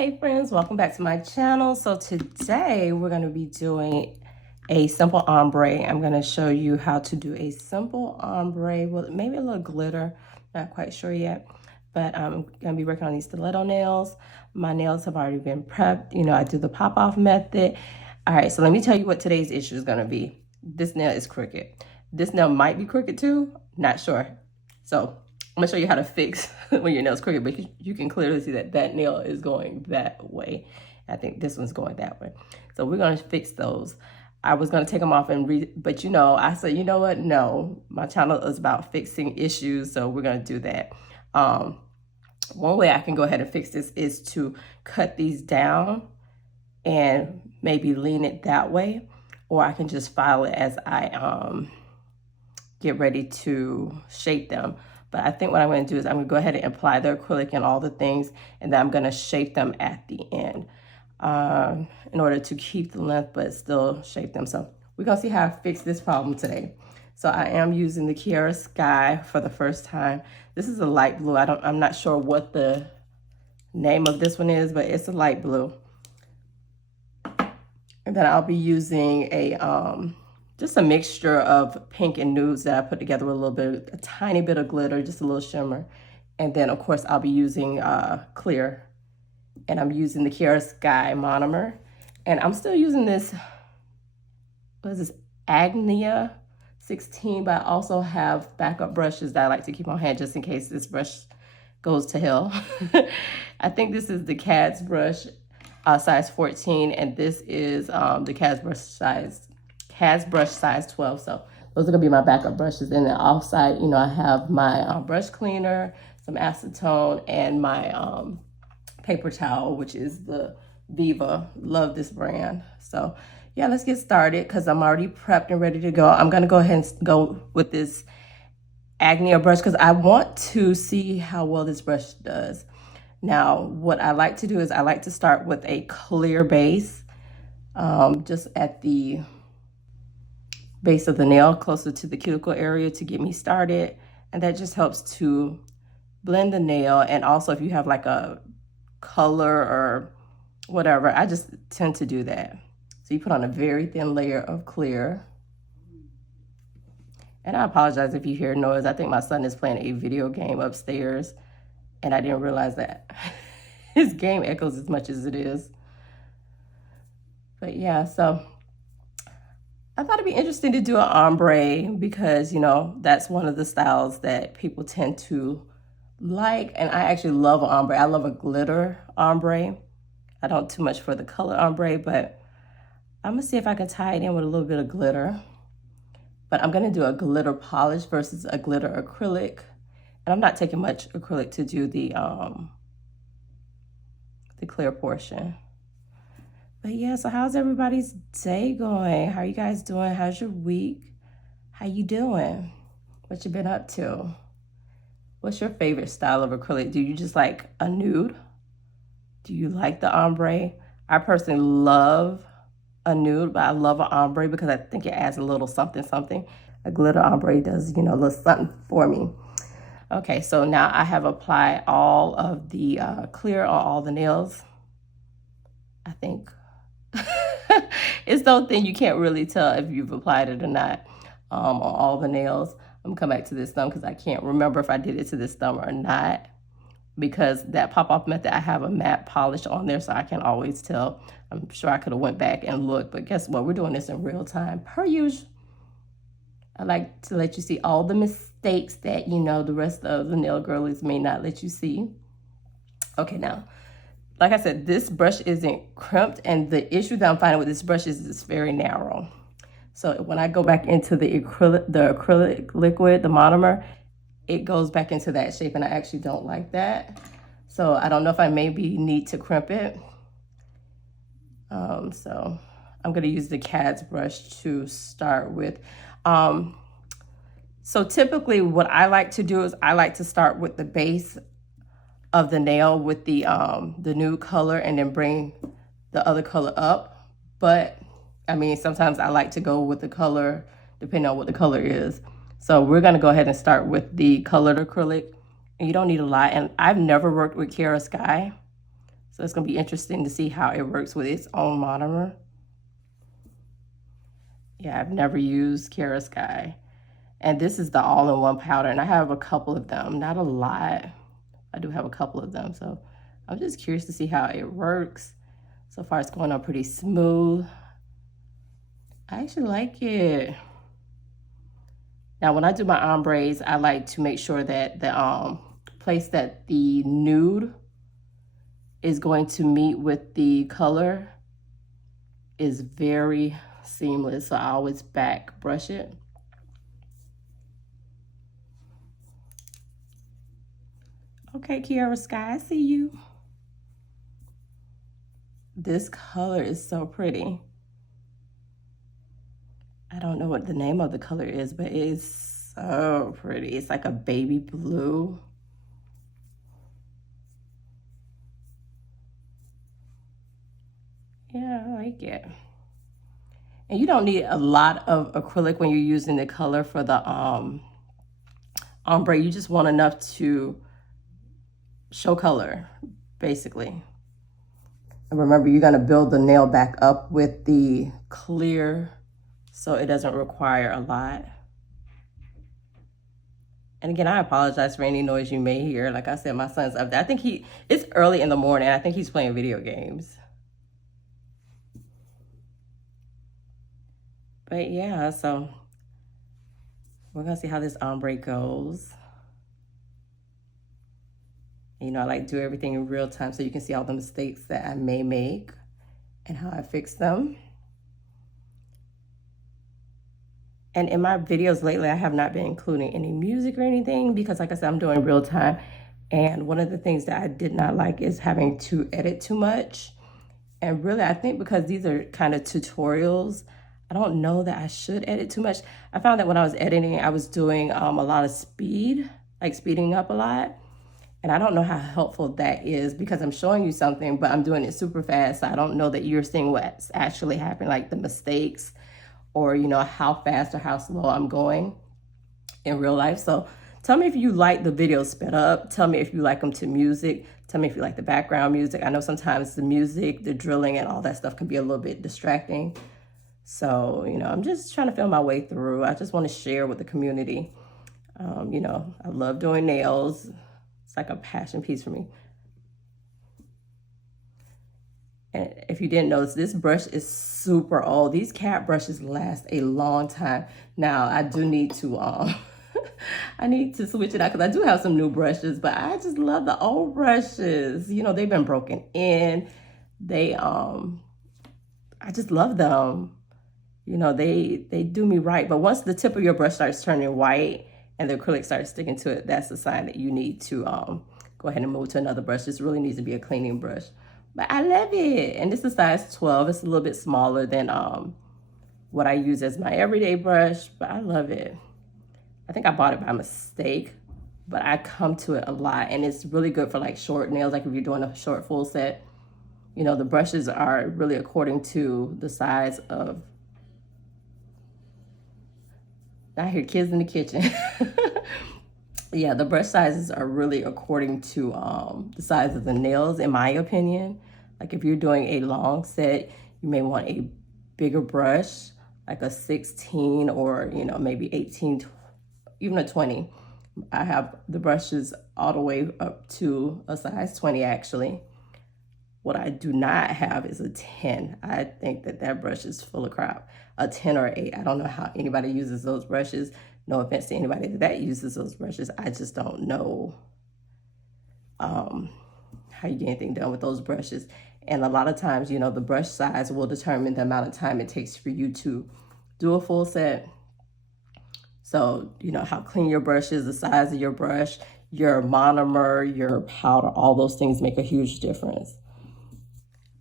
Hey friends, welcome back to my channel. So today we're going to be doing a simple ombre. I'm going to show you how to do a simple ombre with maybe a little glitter, not quite sure yet, but I'm going to be working on these stiletto nails. My nails have already been prepped. You know, I do the pop off method. All right, so let me tell you what today's issue is going to be. This nail is crooked. This nail might be crooked too, not sure. So I'm gonna show you how to fix when your nail's crooked, but you can clearly see that that nail is going that way. I think this one's going that way. So we're gonna fix those. I was gonna take them off and but you know, I said, you know what? No, my channel is about fixing issues, so we're gonna do that. One way I can go ahead and fix this is to cut these down and maybe lean it that way, or I can just file it as I get ready to shape them. But I think what I'm going to do is I'm going to go ahead and apply the acrylic and all the things, and then I'm going to shape them at the end in order to keep the length but still shape them. So we're going to see how I fix this problem today. So I am using the Kiara Sky for the first time. This is a light blue. I'm not sure what the name of this one is, but it's a light blue. And then I'll be using just a mixture of pink and nudes that I put together with a tiny bit of glitter, just a little shimmer. And then of course I'll be using clear, and I'm using the Kiara Sky monomer. And I'm still using this, what is this, Agnia 16, but I also have backup brushes that I like to keep on hand just in case this brush goes to hell. I think this is the Cad's brush, size 14, and this is the Cad's brush size 12. So those are gonna be my backup brushes. And then offside, you know, I have my brush cleaner, some acetone, and my paper towel, which is the Viva. Love this brand. So yeah, let's get started because I'm already prepped and ready to go. I'm gonna go ahead and go with this Agnia brush because I want to see how well this brush does. Now, what I like to do is I like to start with a clear base, just at the base of the nail, closer to the cuticle area to get me started. And that just helps to blend the nail. And also if you have like a color or whatever, I just tend to do that. So you put on a very thin layer of clear. And I apologize if you hear noise. I think my son is playing a video game upstairs and I didn't realize that his game echoes as much as it is. But yeah, so I thought it'd be interesting to do an ombre because, you know, that's one of the styles that people tend to like. And I actually love an ombre. I love a glitter ombre. I don't too much for the color ombre, but I'm gonna see if I can tie it in with a little bit of glitter. But I'm gonna do a glitter polish versus a glitter acrylic. And I'm not taking much acrylic to do the clear portion. But yeah, so how's everybody's day going? How are you guys doing? How's your week? How you doing? What you been up to? What's your favorite style of acrylic? Do you just like a nude? Do you like the ombre? I personally love a nude, but I love an ombre because I think it adds a little something, something. A glitter ombre does, you know, a little something for me. Okay, so now I have applied all of the clear on all the nails, I think. It's so thin you can't really tell if you've applied it or not on all the nails. I'm gonna come back to this thumb because I can't remember if I did it to this thumb or not, because that pop-off method, I have a matte polish on there so I can always tell. I'm sure I could have went back and looked, but guess what? We're doing this in real time per usual. I like to let you see all the mistakes that, you know, the rest of the nail girlies may not let you see. Okay, now, like I said, this brush isn't crimped, and the issue that I'm finding with this brush is it's very narrow. So when I go back into the acrylic liquid, the monomer, it goes back into that shape, and I actually don't like that. So I don't know if I maybe need to crimp it. So I'm gonna use the Cad's brush to start with. So typically what I like to do is I like to start with the base of the nail with the nude color and then bring the other color up. But I mean, sometimes I like to go with the color depending on what the color is. So we're gonna go ahead and start with the colored acrylic. And you don't need a lot. And I've never worked with Kiara Sky. So it's going to be interesting to see how it works with its own monomer. Yeah, I've never used Kara Sky. And this is the all-in-one powder, and I have a couple of them. Not a lot. I do have a couple of them, so I'm just curious to see how it works. So far, it's going on pretty smooth. I actually like it. Now, when I do my ombres, I like to make sure that the place that the nude is going to meet with the color is very seamless. So I always back brush it. Okay, Kiara Sky, I see you. This color is so pretty. I don't know what the name of the color is, but it's so pretty. It's like a baby blue. Yeah, I like it. And you don't need a lot of acrylic when you're using the color for the ombre. You just want enough to show color, basically. And remember, you're gonna build the nail back up with the clear, so it doesn't require a lot. And again, I apologize for any noise you may hear. Like I said, my son's up there. I think it's early in the morning. I think he's playing video games. But yeah, so we're gonna see how this ombre goes. You know, I like to do everything in real time so you can see all the mistakes that I may make and how I fix them. And in my videos lately, I have not been including any music or anything because, like I said, I'm doing real time. And one of the things that I did not like is having to edit too much. And really, I think because these are kind of tutorials, I don't know that I should edit too much. I found that when I was editing, I was doing a lot of speed, like speeding up a lot. And I don't know how helpful that is because I'm showing you something, but I'm doing it super fast. So I don't know that you're seeing what's actually happening, like the mistakes or, you know, how fast or how slow I'm going in real life. So tell me if you like the videos sped up. Tell me if you like them to music. Tell me if you like the background music. I know sometimes the music, the drilling and all that stuff can be a little bit distracting. So, you know, I'm just trying to feel my way through. I just want to share with the community. You know, I love doing nails. It's like a passion piece for me. And if you didn't notice, this brush is super old. These cat brushes last a long time. Now, I do need to, I need to switch it out because I do have some new brushes, but I just love the old brushes. You know, they've been broken in. They, I just love them. You know, they do me right. But once the tip of your brush starts turning white and the acrylic starts sticking to it, that's a sign that you need to go ahead and move to another brush. This really needs to be a cleaning brush. But I love it. And this is size 12. It's a little bit smaller than what I use as my everyday brush, but I love it. I think I bought it by mistake, but I come to it a lot. And it's really good for like short nails, like if you're doing a short full set. You know, the brushes are really according to the size of, I hear kids in the kitchen. Yeah, the brush sizes are really according to the size of the nails, in my opinion. Like if you're doing a long set, you may want a bigger brush, like a 16 or, you know, maybe 18, even a 20. I have the brushes all the way up to a size 20 actually. What I do not have is a 10. I think that brush is full of crap. A 10 or 8. I don't know how anybody uses those brushes. No offense to anybody that uses those brushes. I just don't know how you get anything done with those brushes. And a lot of times, you know, the brush size will determine the amount of time it takes for you to do a full set. So, you know, how clean your brush is, the size of your brush, your monomer, your powder, all those things make a huge difference.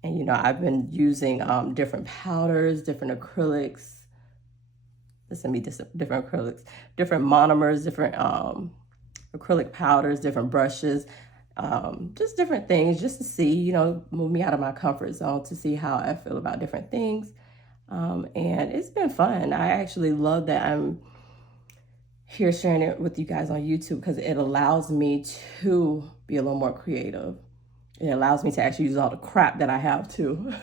And, you know, I've been using different powders, different acrylics. Listen to me, different acrylics, different monomers, different acrylic powders, different brushes, just different things just to see, you know, move me out of my comfort zone to see how I feel about different things. And it's been fun. I actually love that I'm here sharing it with you guys on YouTube because it allows me to be a little more creative. It allows me to actually use all the crap that I have too.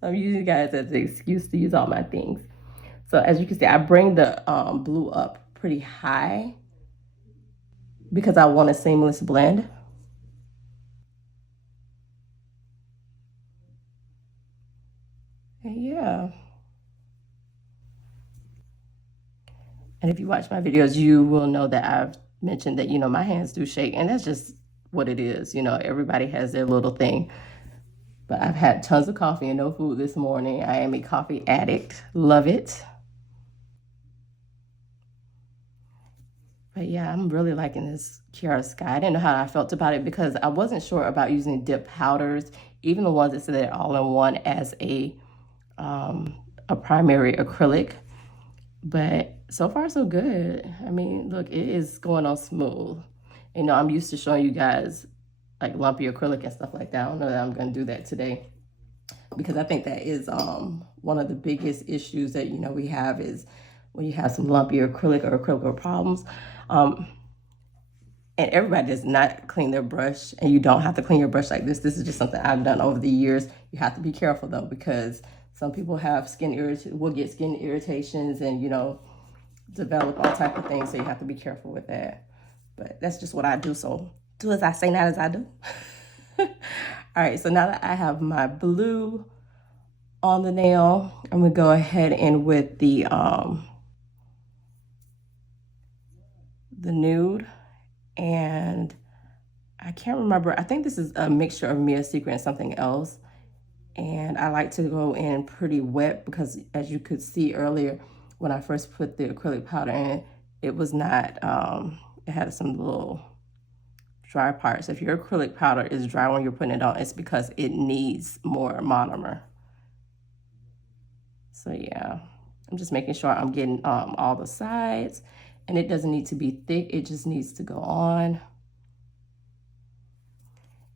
So I'm using you guys as an excuse to use all my things. So as you can see, I bring the blue up pretty high because I want a seamless blend. And yeah. And if you watch my videos, you will know that I've mentioned that, my hands do shake, and that's just what it is. Everybody has their little thing. But I've had tons of coffee and no food this morning. I am a coffee addict. Love it. But yeah, I'm really liking this Kiara Sky. I didn't know how I felt about it because I wasn't sure about using dip powders, even the ones that said they're all in one as a primary acrylic. But so far, so good. I mean, look, it is going on smooth. I'm used to showing you guys like lumpy acrylic and stuff like that. I don't know that I'm going to do that today because I think that is one of the biggest issues that, we have is when you have some lumpy acrylic or acrylic problems. And everybody does not clean their brush, and you don't have to clean your brush like this. This is just something I've done over the years. You have to be careful though, because some people have will get skin irritations and, develop all type of things. So you have to be careful with that. But that's just what I do. So do as I say, not as I do. All right, so now that I have my blue on the nail, I'm gonna go ahead and with the nude, and I can't remember. I think this is a mixture of Mia's Secret and something else. And I like to go in pretty wet because, as you could see earlier, when I first put the acrylic powder in, it was not, it had some little dry parts. If your acrylic powder is dry when you're putting it on, it's because it needs more monomer. So yeah, I'm just making sure I'm getting all the sides, and it doesn't need to be thick. It just needs to go on.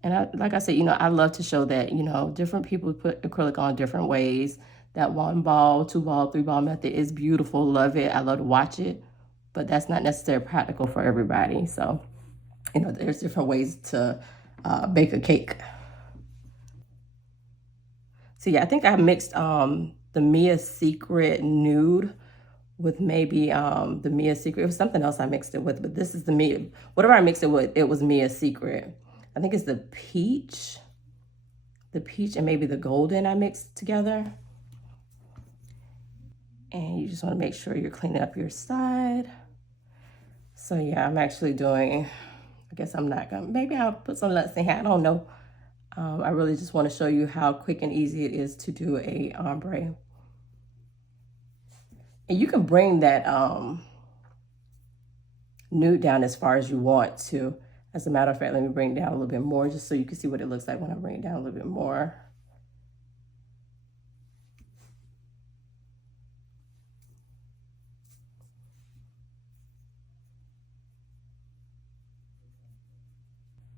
And like I said, I love to show that, different people put acrylic on different ways. That 1 ball, 2 ball, 3 ball method is beautiful. Love it. I love to watch it, but that's not necessarily practical for everybody. So, there's different ways to bake a cake. So yeah, I think I mixed the Mia Secret nude with maybe the Mia Secret. It was something else I mixed it with, but this is the Mia. Whatever I mixed it with, it was Mia Secret. I think it's the peach and maybe the golden I mixed together. And you just want to make sure you're cleaning up your side. So yeah, I'm actually doing, I guess I'm not gonna, maybe I'll put some Let's Say here, I don't know. I really just want to show you how quick and easy it is to do a ombre. And you can bring that nude down as far as you want to. As a matter of fact, let me bring it down a little bit more just so you can see what it looks like when I bring it down a little bit more.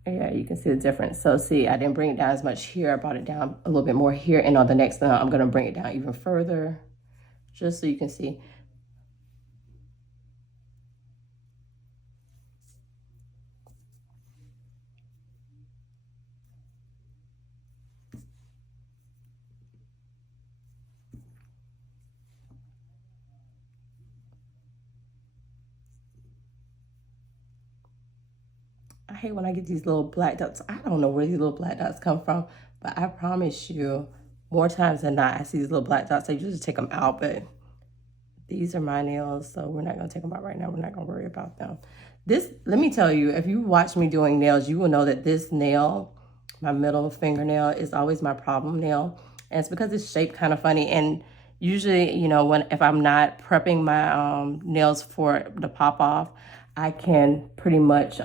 Yeah, you can see the difference. So see, I didn't bring it down as much here. I brought it down a little bit more here. And on the next one, I'm going to bring it down even further, just so you can see. I hate when I get these little black dots. I don't know where these little black dots come from, but I promise you, more times than not, I see these little black dots. I usually take them out, but these are my nails, so we're not going to take them out right now. We're not going to worry about them. This, let me tell you, if you watch me doing nails, you will know that this nail, my middle fingernail, is always my problem nail. And it's because it's shaped kind of funny. And usually, if I'm not prepping my nails for the pop off, I can pretty much,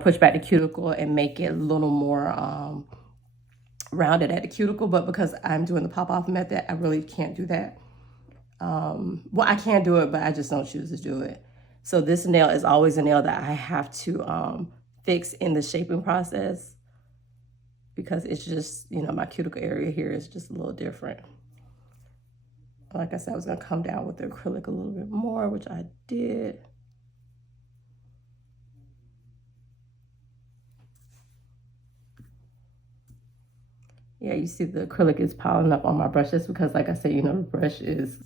push back the cuticle and make it a little more rounded at the cuticle. But because I'm doing the pop off method, I really can't do that. Well, I can do it, but I just don't choose to do it. So this nail is always a nail that I have to fix in the shaping process because it's just, my cuticle area here is just a little different. Like I said, I was going to come down with the acrylic a little bit more, which I did. Yeah, you see the acrylic is piling up on my brush. That's because, like I said, you know, the brush is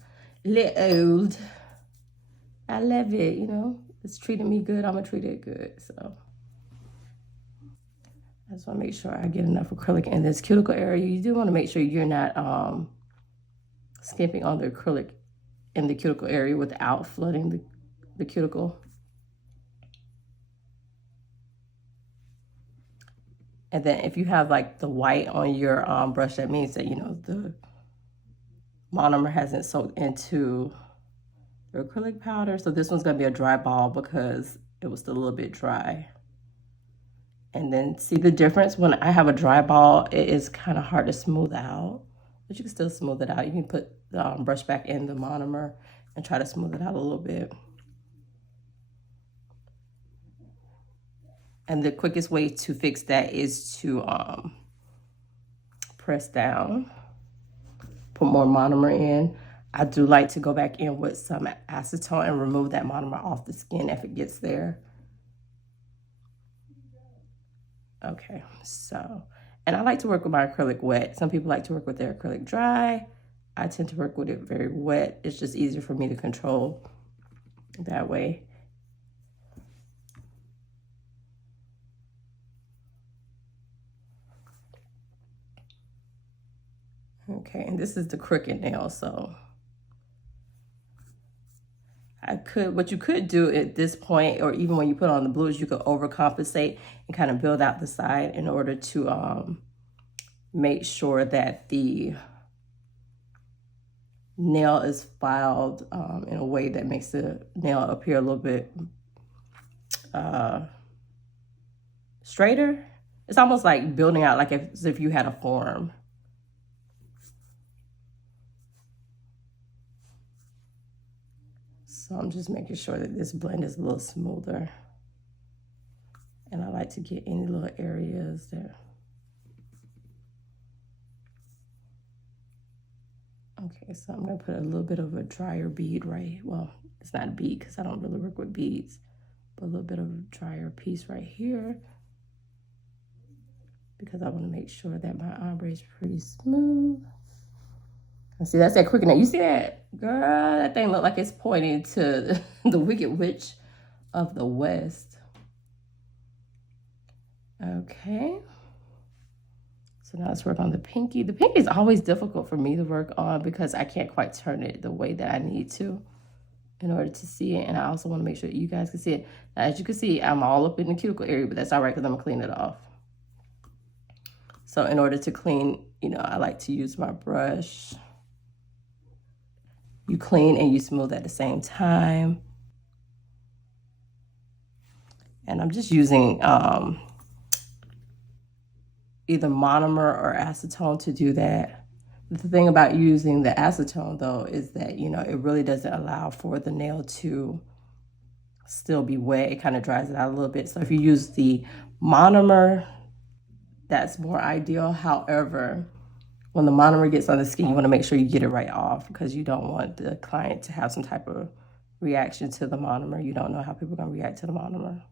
a little old. I love it, you know. It's treating me good. I'm going to treat it good. So I just want to make sure I get enough acrylic in this cuticle area. You do want to make sure you're not skimping on the acrylic in the cuticle area without flooding the cuticle. And then if you have like the white on your brush, that means that, you know, the monomer hasn't soaked into the acrylic powder. So this one's going to be a dry ball because it was still a little bit dry. And then see the difference? When I have a dry ball, it is kind of hard to smooth out, but you can still smooth it out. You can put the brush back in the monomer and try to smooth it out a little bit. And the quickest way to fix that is to press down, put more monomer in. I do like to go back in with some acetone and remove that monomer off the skin if it gets there. Okay, so, and I like to work with my acrylic wet. Some people like to work with their acrylic dry. I tend to work with it very wet. It's just easier for me to control that way. Okay, and this is the crooked nail, so what you could do at this point, or even when you put on the blues, you could overcompensate and kind of build out the side in order to make sure that the nail is filed in a way that makes the nail appear a little bit straighter. It's almost like building out like as if you had a form. So I'm just making sure that this blend is a little smoother. And I like to get any little areas there. Okay, so I'm gonna put a little bit of a drier bead right, well, it's not a bead because I don't really work with beads, but a little bit of a drier piece right here because I wanna make sure that my ombre is pretty smooth. And see, that's that crooked nail. You see that? Girl, that thing look like it's pointing to the Wicked Witch of the West. Okay. So now let's work on the pinky. The pinky is always difficult for me to work on because I can't quite turn it the way that I need to in order to see it. And I also want to make sure you guys can see it. Now, as you can see, I'm all up in the cuticle area, but that's all right because I'm going to clean it off. So in order to clean, you know, I like to use my brush. You clean and you smooth at the same time. And I'm just using either monomer or acetone to do that. The thing about using the acetone though is that, you know, it really doesn't allow for the nail to still be wet. It kind of dries it out a little bit. So if you use the monomer, that's more ideal. However, when the monomer gets on the skin, you want to make sure you get it right off because you don't want the client to have some type of reaction to the monomer. You don't know how people are going to react to the monomer.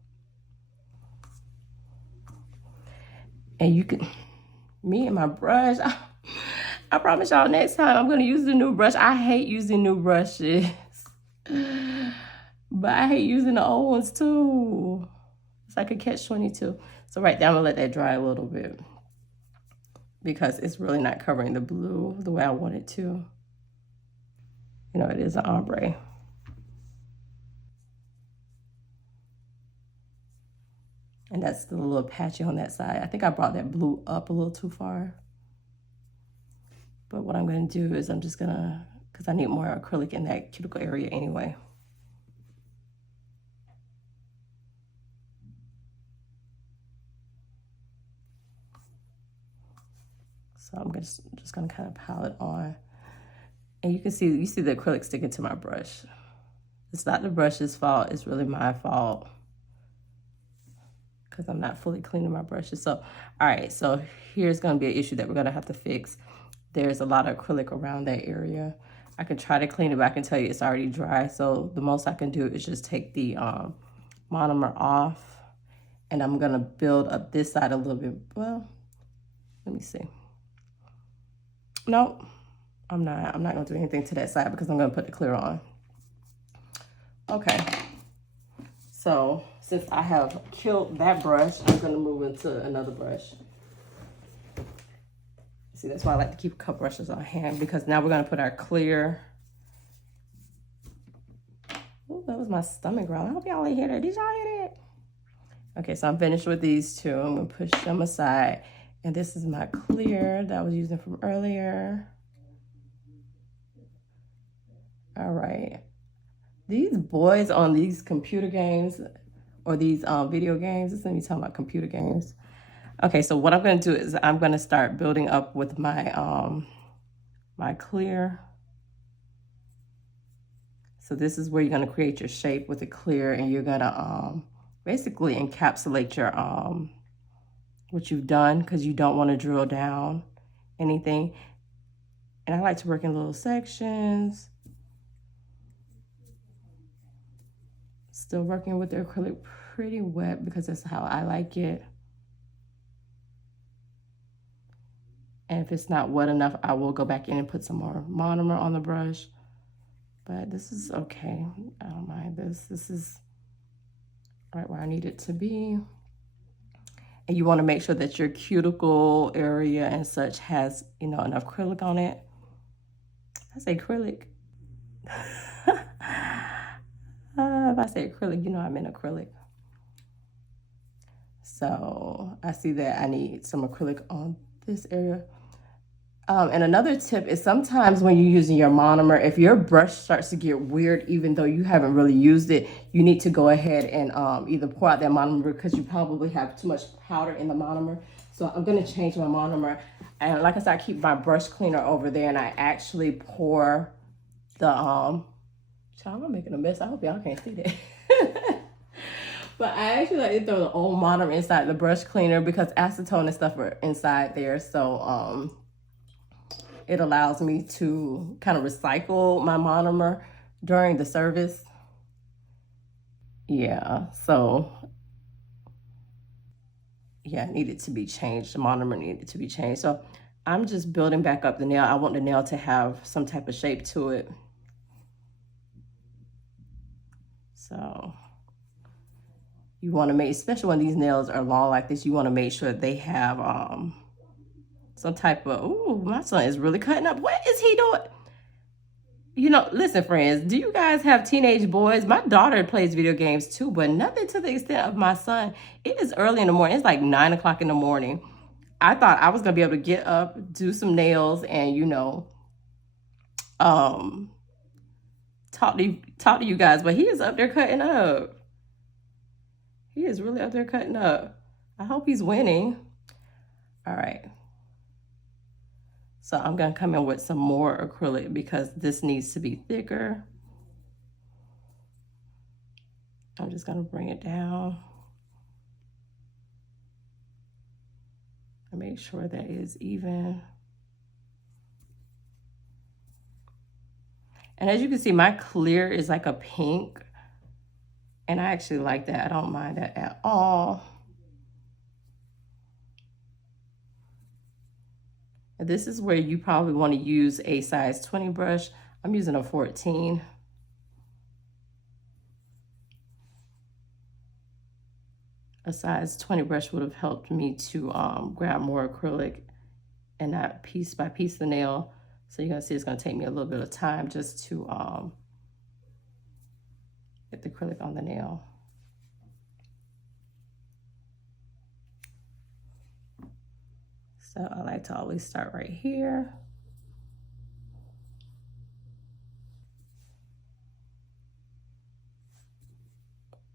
And you can, me and my brush, I promise y'all next time I'm going to use the new brush. I hate using new brushes, but I hate using the old ones too. It's like a catch-22. So right there, I'm going to let that dry a little bit because it's really not covering the blue the way I want it to. You know, it is an ombre. And that's the little patchy on that side. I think I brought that blue up a little too far. But what I'm going to do is I'm just going to, because I need more acrylic in that cuticle area anyway. So I'm just going to kind of pile it on. And you see the acrylic sticking to my brush. It's not the brush's fault. It's really my fault because I'm not fully cleaning my brushes. So, all right, so here's going to be an issue that we're going to have to fix. There's a lot of acrylic around that area. I can try to clean it, but I can tell you it's already dry. So the most I can do is just take the monomer off, and I'm going to build up this side a little bit. Well, let me see. Nope, I'm not gonna do anything to that side because I'm gonna put the clear on. Okay, so since I have killed that brush, I'm gonna move into another brush. See, that's why I like to keep a couple brushes on hand, because now we're gonna put our clear. Ooh, that was my stomach growling. I hope y'all ain't hear that. Did y'all hear that? Okay, so I'm finished with these two. I'm gonna push them aside. And this is my clear that I was using from earlier. All right. These boys on these computer games or these video games, this is me talking about computer games. Okay, so what I'm gonna do is I'm gonna start building up with my my clear. So this is where you're gonna create your shape with the clear, and you're gonna basically encapsulate your what you've done, because you don't want to drill down anything. And I like to work in little sections. Still working with the acrylic pretty wet because that's how I like it. And if it's not wet enough, I will go back in and put some more monomer on the brush. But this is okay. I don't mind this. This is right where I need it to be. And you want to make sure that your cuticle area and such has, you know, enough acrylic on it. I say acrylic. If I say acrylic, you know I meant acrylic. So I see that I need some acrylic on this area. And another tip is sometimes when you're using your monomer, if your brush starts to get weird, even though you haven't really used it, you need to go ahead and either pour out that monomer, because you probably have too much powder in the monomer. So I'm gonna change my monomer. And like I said, I keep my brush cleaner over there, and I actually pour the, child, I'm making a mess. I hope y'all can't see that. But I actually like to throw the old monomer inside the brush cleaner because acetone and stuff are inside there. So it allows me to kind of recycle my monomer during the service. Yeah, so yeah, it needed to be changed. The monomer needed to be changed. So I'm just building back up the nail. I want the nail to have some type of shape to it. So you want to make, especially when these nails are long like this, you want to make sure they have some type of, ooh, my son is really cutting up. What is he doing? You know, listen, friends, do you guys have teenage boys? My daughter plays video games too, but nothing to the extent of my son. It is early in the morning. It's like 9 o'clock in the morning. I thought I was going to be able to get up, do some nails, and, you know, talk to you guys, but he is up there cutting up. He is really up there cutting up. I hope he's winning. All right. So I'm going to come in with some more acrylic because this needs to be thicker. I'm just going to bring it down and make sure that is even. And as you can see, my clear is like a pink. And I actually like that. I don't mind that at all. And this is where you probably want to use a size 20 brush. I'm using a 14. A size 20 brush would have helped me to grab more acrylic and not piece by piece the nail. So you're gonna see it's gonna take me a little bit of time just to get the acrylic on the nail. So I like to always start right here.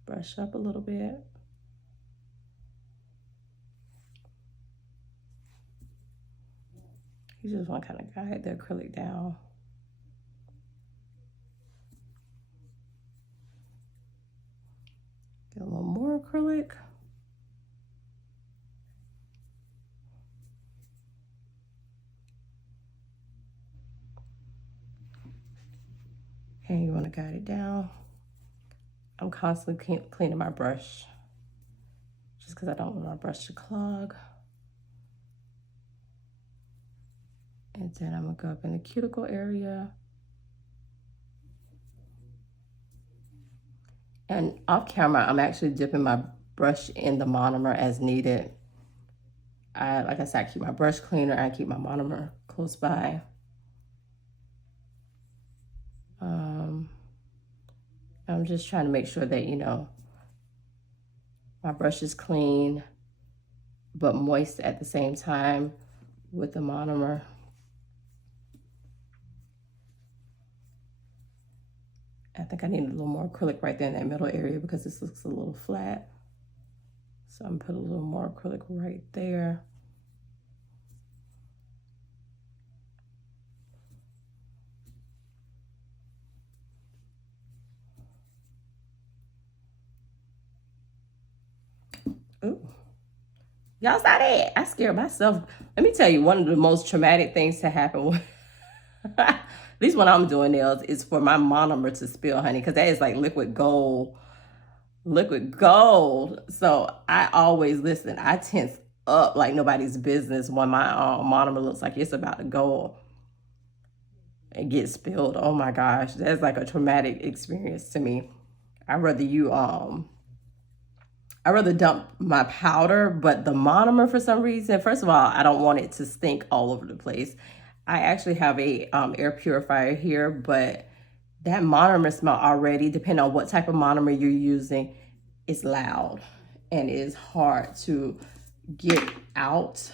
Brush up a little bit. You just want to kind of guide the acrylic down. Get a little more acrylic. And you want to guide it down. I'm constantly cleaning my brush just because I don't want my brush to clog. And then I'm gonna go up in the cuticle area. And off camera, I'm actually dipping my brush in the monomer as needed. Like I said, I keep my brush cleaner, I keep my monomer close by. I'm just trying to make sure that, you know, my brush is clean, but moist at the same time with the monomer. I think I need a little more acrylic right there in that middle area because this looks a little flat. So I'm gonna put a little more acrylic right there. Ooh. Y'all saw that? I scared myself. Let me tell you, one of the most traumatic things to happen, at least when I'm doing nails, is for my monomer to spill, honey, because that is like liquid gold. Liquid gold. So I always listen. I tense up like nobody's business when my monomer looks like it's about to go and get spilled. Oh my gosh, that's like a traumatic experience to me. I'd rather dump my powder, but the monomer for some reason, first of all, I don't want it to stink all over the place. I actually have a air purifier here, but that monomer smell already, depending on what type of monomer you're using, is loud and is hard to get out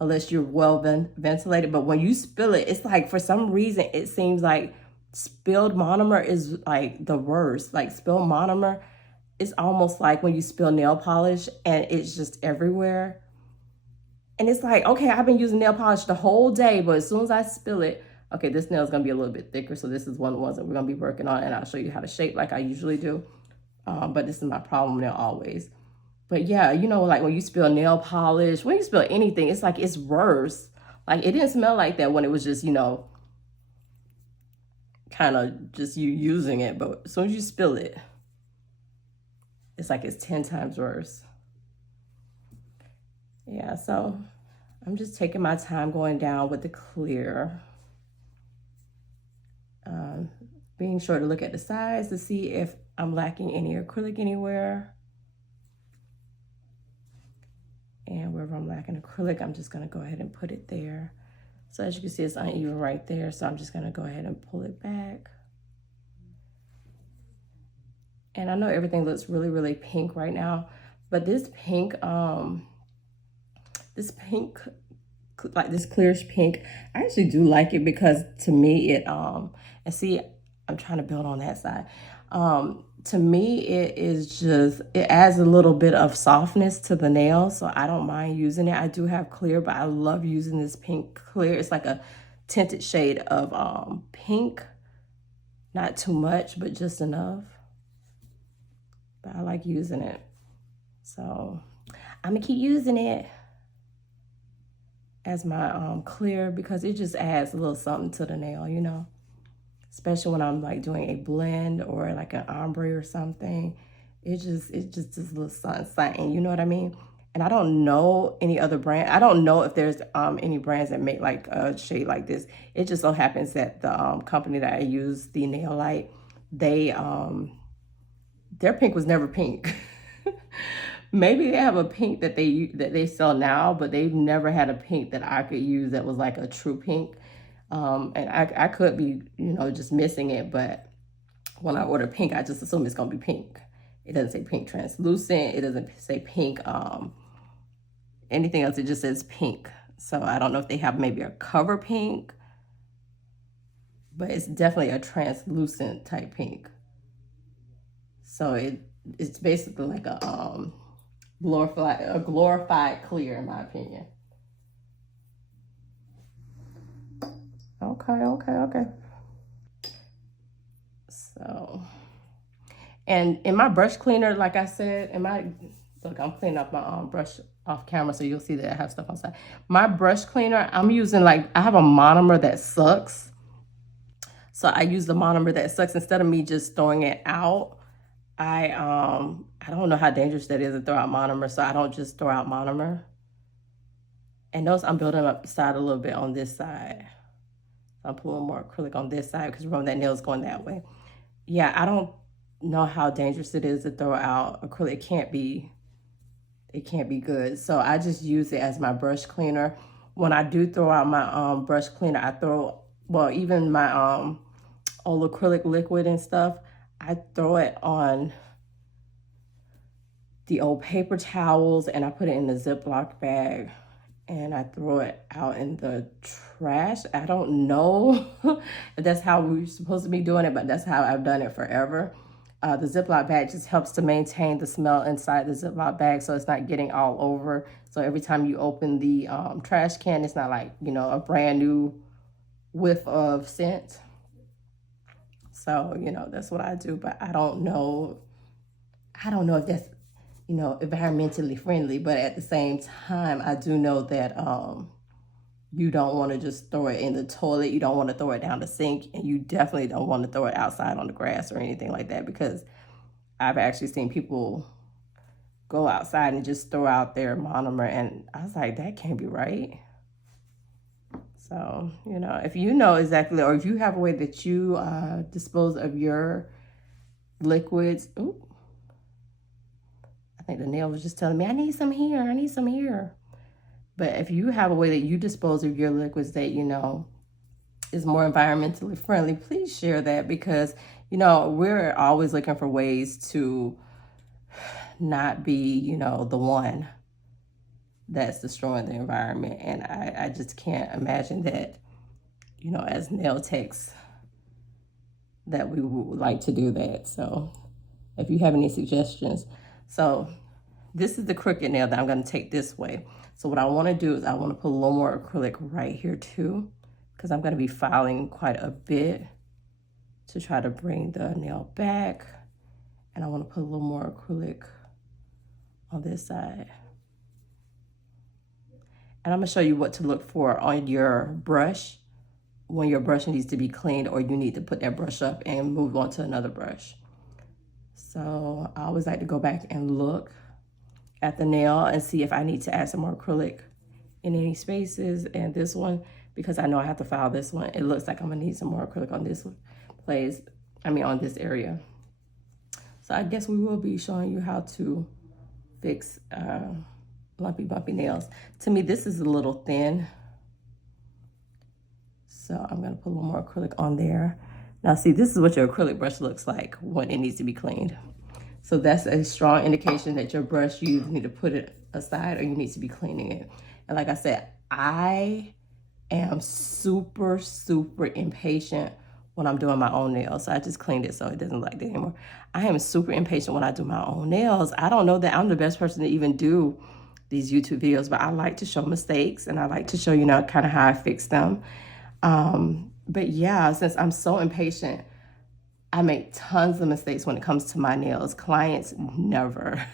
unless you're well ventilated. But when you spill it, it's like for some reason it seems like spilled monomer is like the worst. Like spilled monomer, it's almost like when you spill nail polish and it's just everywhere. And it's like, okay, I've been using nail polish the whole day, but as soon as I spill it, okay, this nail is gonna be a little bit thicker. So this is one of the ones that we're gonna be working on, and I'll show you how to shape like I usually do. But this is my problem now always. But yeah, you know, like when you spill nail polish, when you spill anything, it's like it's worse. Like it didn't smell like that when it was just, you know, kind of just you using it. But as soon as you spill it, it's like it's 10 times worse. Yeah, so I'm just taking my time going down with the clear. Being sure to look at the sides to see if I'm lacking any acrylic anywhere. And wherever I'm lacking acrylic, I'm just gonna go ahead and put it there. So as you can see, it's uneven right there. So I'm just gonna go ahead and pull it back. And I know everything looks really, really pink right now, but this pink, like this clearish pink, I actually do like it because to me it, and see, I'm trying to build on that side. To me, it is just, it adds a little bit of softness to the nail, so I don't mind using it. I do have clear, but I love using this pink clear. It's like a tinted shade of pink, not too much, but just enough. But I like using it, so I'm gonna keep using it as my clear because it just adds a little something to the nail, you know. Especially when I'm like doing a blend or like an ombre or something. It just does a little something, you know what I mean? And I don't know any other brand. I don't know if there's any brands that make like a shade like this. It just so happens that the company that I use, the Nail Light, they their pink was never pink. Maybe they have a pink that they sell now, but they've never had a pink that I could use that was like a true pink. And I could be, you know, just missing it, but when I order pink, I just assume it's gonna be pink. It doesn't say pink translucent. It doesn't say pink, anything else. It just says pink. So I don't know if they have maybe a cover pink, but it's definitely a translucent type pink. So it's basically like a glorified clear in my opinion. Okay. So, and in my brush cleaner, like I said, look, I'm cleaning up my brush off camera, so you'll see that I have stuff outside. My brush cleaner, I'm using I have a monomer that sucks. So I use the monomer that sucks instead of me just throwing it out. I don't know how dangerous that is to throw out monomer, so I don't just throw out monomer. And notice I'm building up the side a little bit on this side. I'm pulling more acrylic on this side because remember that nail's going that way. Yeah, I don't know how dangerous it is to throw out acrylic. It can't be good. So I just use it as my brush cleaner. When I do throw out my brush cleaner, I throw, well, even my old acrylic liquid and stuff, I throw it on the old paper towels and I put it in the Ziploc bag and I throw it out in the trash. I don't know if that's how we're supposed to be doing it, but that's how I've done it forever. The Ziploc bag just helps to maintain the smell inside the Ziploc bag so it's not getting all over. So every time you open the trash can, it's not like, you know, a brand new whiff of scent. So, you know, that's what I do, but I don't know if that's, you know, environmentally friendly, but at the same time, I do know that you don't want to just throw it in the toilet. You don't want to throw it down the sink, and you definitely don't want to throw it outside on the grass or anything like that, because I've actually seen people go outside and just throw out their monomer, and I was like, that can't be right. So, you know, if you know exactly, or if you have a way that you dispose of your liquids, ooh, I think the nail was just telling me, I need some here, I need some here. But if you have a way that you dispose of your liquids that, you know, is more environmentally friendly, please share that, because, you know, we're always looking for ways to not be, you know, the one that's destroying the environment. And I just can't imagine that, you know, as nail techs, that we would like to do that. So if you have any suggestions. So this is the crooked nail that I'm going to take this way. So what I want to do is I want to put a little more acrylic right here too, because I'm going to be filing quite a bit to try to bring the nail back. And I want to put a little more acrylic on this side. And I'm going to show you what to look for on your brush when your brush needs to be cleaned, or you need to put that brush up and move on to another brush. So I always like to go back and look at the nail and see if I need to add some more acrylic in any spaces. And this one, because I know I have to file this one, it looks like I'm gonna need some more acrylic on this place, on this area. So I guess we will be showing you how to fix lumpy, bumpy nails. To me, this is a little thin. So I'm gonna put a little more acrylic on there. Now see, this is what your acrylic brush looks like when it needs to be cleaned. So that's a strong indication that your brush, you need to put it aside or you need to be cleaning it. And like I said, I am super, super impatient when I'm doing my own nails. So I just cleaned it so it doesn't look like that anymore. I am super impatient when I do my own nails. I don't know that I'm the best person to even do these YouTube videos, but I like to show mistakes and I like to show, you know, kind of how I fix them. But yeah, since I'm so impatient, I make tons of mistakes when it comes to my nails. Clients never.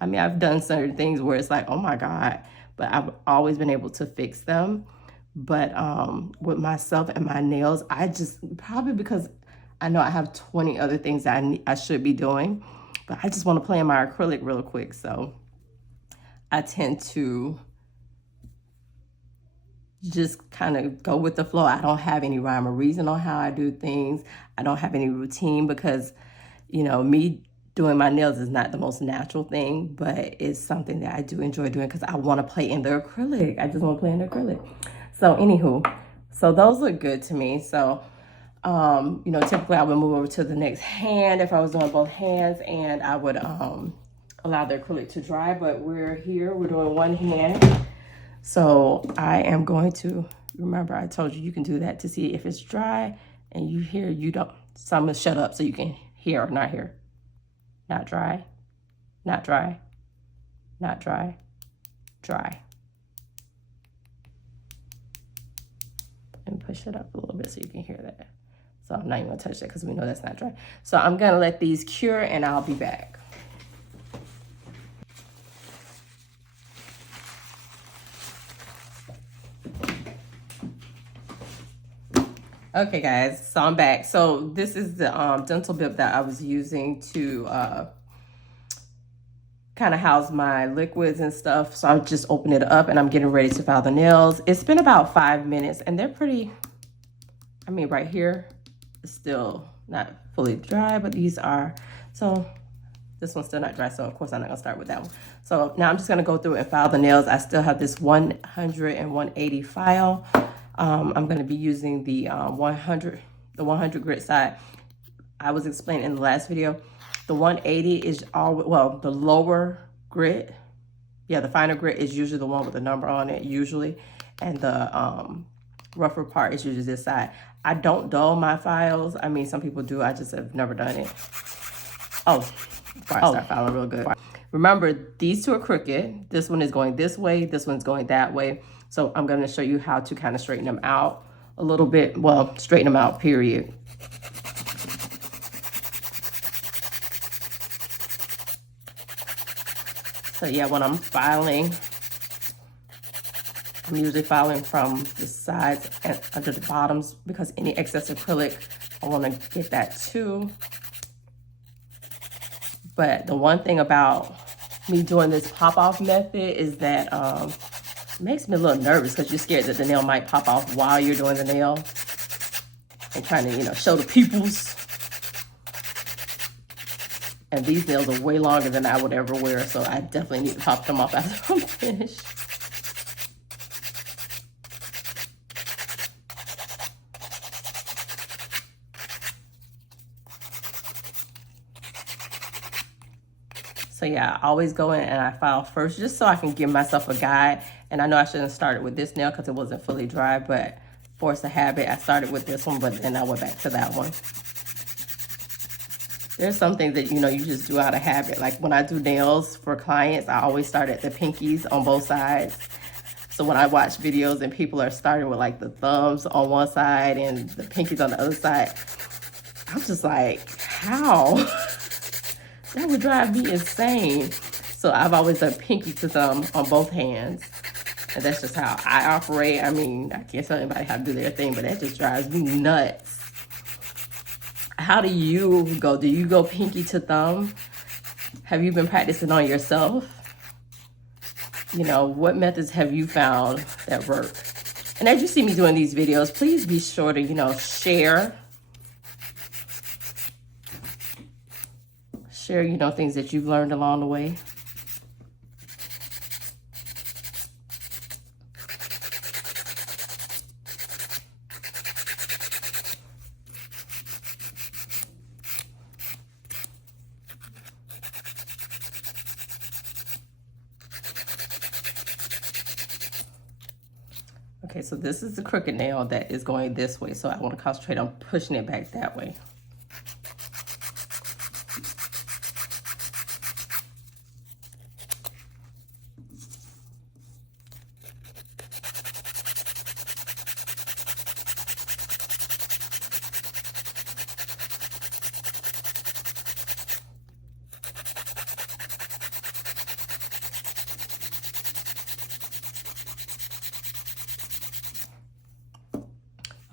I mean, I've done certain things where it's like, oh my God, but I've always been able to fix them. But with myself and my nails, I just, probably because I know I have 20 other things that I should be doing, but I just want to play in my acrylic real quick. So I tend to just kind of go with the flow. I don't have any rhyme or reason on how I do things. I don't have any routine because, you know, me doing my nails is not the most natural thing, but it's something that I do enjoy doing because I want to play in the acrylic. I just want to play in the acrylic. So anywho, so those look good to me. So, you know, typically I would move over to the next hand if I was doing both hands, and I would allow the acrylic to dry, but we're here, we're doing one hand. So I am going to, remember I told you, you can do that to see if it's dry and you hear, you don't, so I'm gonna shut up so you can hear or not hear. Not dry, not dry, not dry, dry. And push it up a little bit so you can hear that. So I'm not even gonna touch that because we know that's not dry. So I'm gonna let these cure and I'll be back. Okay guys, so I'm back. So this is the dental bib that I was using to kind of house my liquids and stuff. So I'll just open it up and I'm getting ready to file the nails. It's been about 5 minutes and they're pretty, I mean, right here, it's still not fully dry, but these are. So this one's still not dry, so of course I'm not gonna start with that one. So now I'm just gonna go through and file the nails. I still have this 100 and 180 file. I'm gonna be using the 100 grit side. I was explaining in the last video, the 180 is all, well, the lower grit. Yeah, the finer grit is usually the one with the number on it, usually. And the rougher part is usually this side. I don't dull my files. I mean, some people do. I just have never done it. Oh, before I start filing real good. Remember, these two are crooked. This one is going this way. This one's going that way. So I'm going to show you how to kind of straighten them out a little bit. Well, straighten them out, period. So yeah, when I'm filing, I'm usually filing from the sides and under the bottoms because any excess acrylic, I want to get that too. But the one thing about me doing this pop-off method is that it makes me a little nervous because you're scared that the nail might pop off while you're doing the nail and trying to, you know, show the peoples. And these nails are way longer than I would ever wear, so I definitely need to pop them off after I'm finished. So yeah, I always go in and I file first just so I can give myself a guide. And I know I shouldn't have started with this nail because it wasn't fully dry, but force of habit, I started with this one, but then I went back to that one. There's some things that, you know, you just do out of habit. Like when I do nails for clients, I always start at the pinkies on both sides. So when I watch videos and people are starting with like the thumbs on one side and the pinkies on the other side, I'm just like, how? That would drive me insane. So I've always done pinky to thumb on both hands. And that's just how I operate. I mean, I can't tell anybody how to do their thing, but that just drives me nuts. How do you go? Do you go pinky to thumb? Have you been practicing on yourself? You know, what methods have you found that work? And as you see me doing these videos, please be sure to, you know, share, you know, things that you've learned along the way. Okay, so this is the crooked nail that is going this way, so I want to concentrate on pushing it back that way.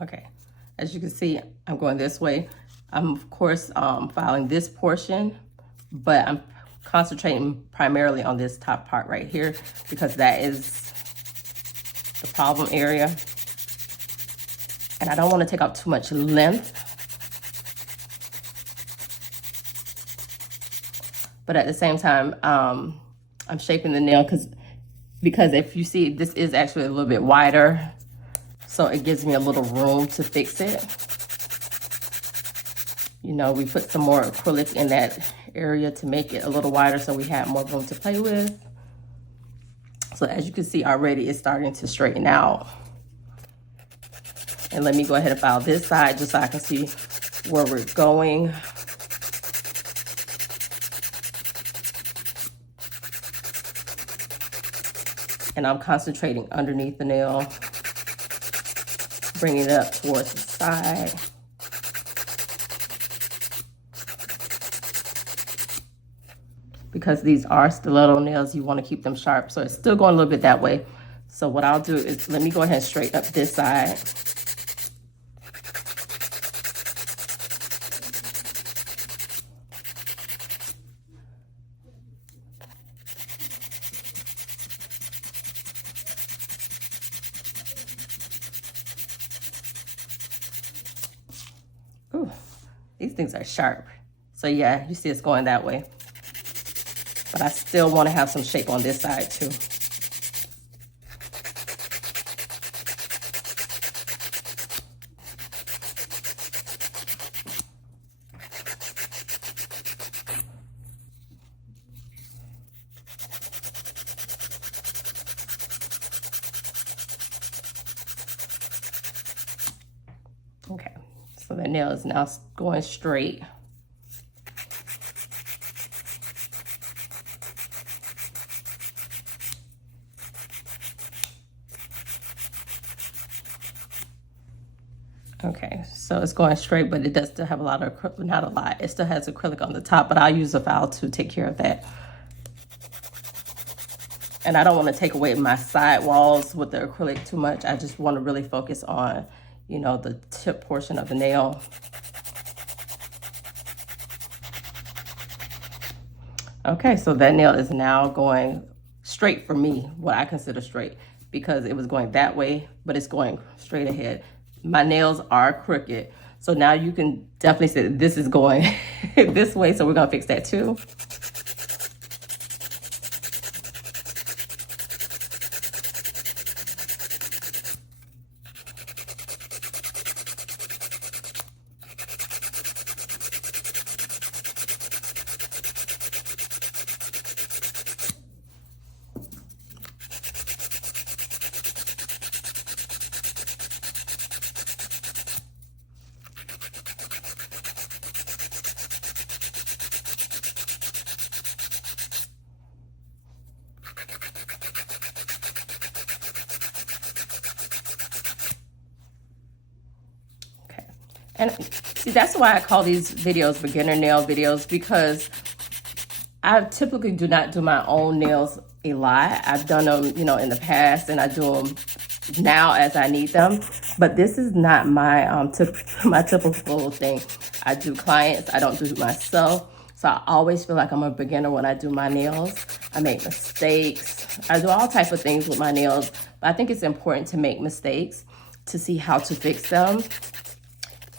Okay, as you can see, I'm going this way. I'm of course filing this portion, but I'm concentrating primarily on this top part right here because that is the problem area. And I don't want to take out too much length. But at the same time, I'm shaping the nail because if you see, this is actually a little bit wider. So it gives me a little room to fix it. You know, we put some more acrylic in that area to make it a little wider so we have more room to play with. So as you can see already, it's starting to straighten out. And let me go ahead and file this side just so I can see where we're going. And I'm concentrating underneath the nail, bringing it up towards the side. Because these are stiletto nails, you want to keep them sharp. So it's still going a little bit that way. So what I'll do is let me go ahead and straighten up this side. these things are sharp. So yeah, you see it's going that way. But I still want to have some shape on this side too. Okay, so the nail is now going straight. Okay, so it's going straight, but it does still have a lot of, not a lot, it still has acrylic on the top, but I'll use a file to take care of that. And I don't want to take away my side walls with the acrylic too much. I just want to really focus on, you know, the tip portion of the nail. Okay, so that nail is now going straight for me, what I consider straight, because it was going that way, but it's going straight ahead. My nails are crooked, so now you can definitely say that this is going this way, so we're gonna fix that too. And see, that's why I call these videos beginner nail videos, because I typically do not do my own nails a lot. I've done them, you know, in the past, and I do them now as I need them. But this is not my my typical thing. I do clients, I don't do it myself. So I always feel like I'm a beginner when I do my nails. I make mistakes. I do all types of things with my nails, but I think it's important to make mistakes to see how to fix them.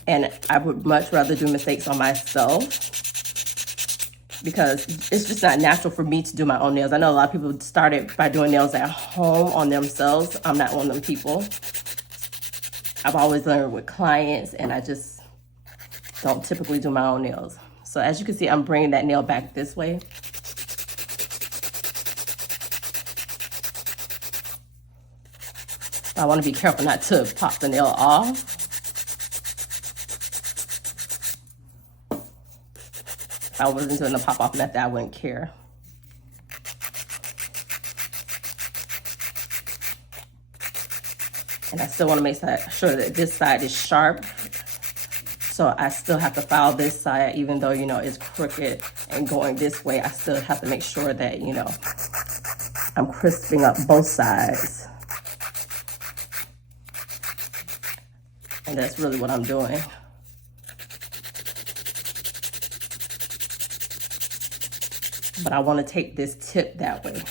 And I would much rather do mistakes on myself, because it's just not natural for me to do my own nails. I know a lot of people started by doing nails at home on themselves. I'm not one of them people. I've always learned with clients, and I just don't typically do my own nails. So as you can see, I'm bringing that nail back this way. I want to be careful not to pop the nail off. If I wasn't doing the pop off method, I wouldn't care. And I still want to make sure that this side is sharp. So I still have to file this side, even though, you know, it's crooked and going this way. I still have to make sure that, you know, I'm crisping up both sides. And that's really what I'm doing. But I want to take this tip that way.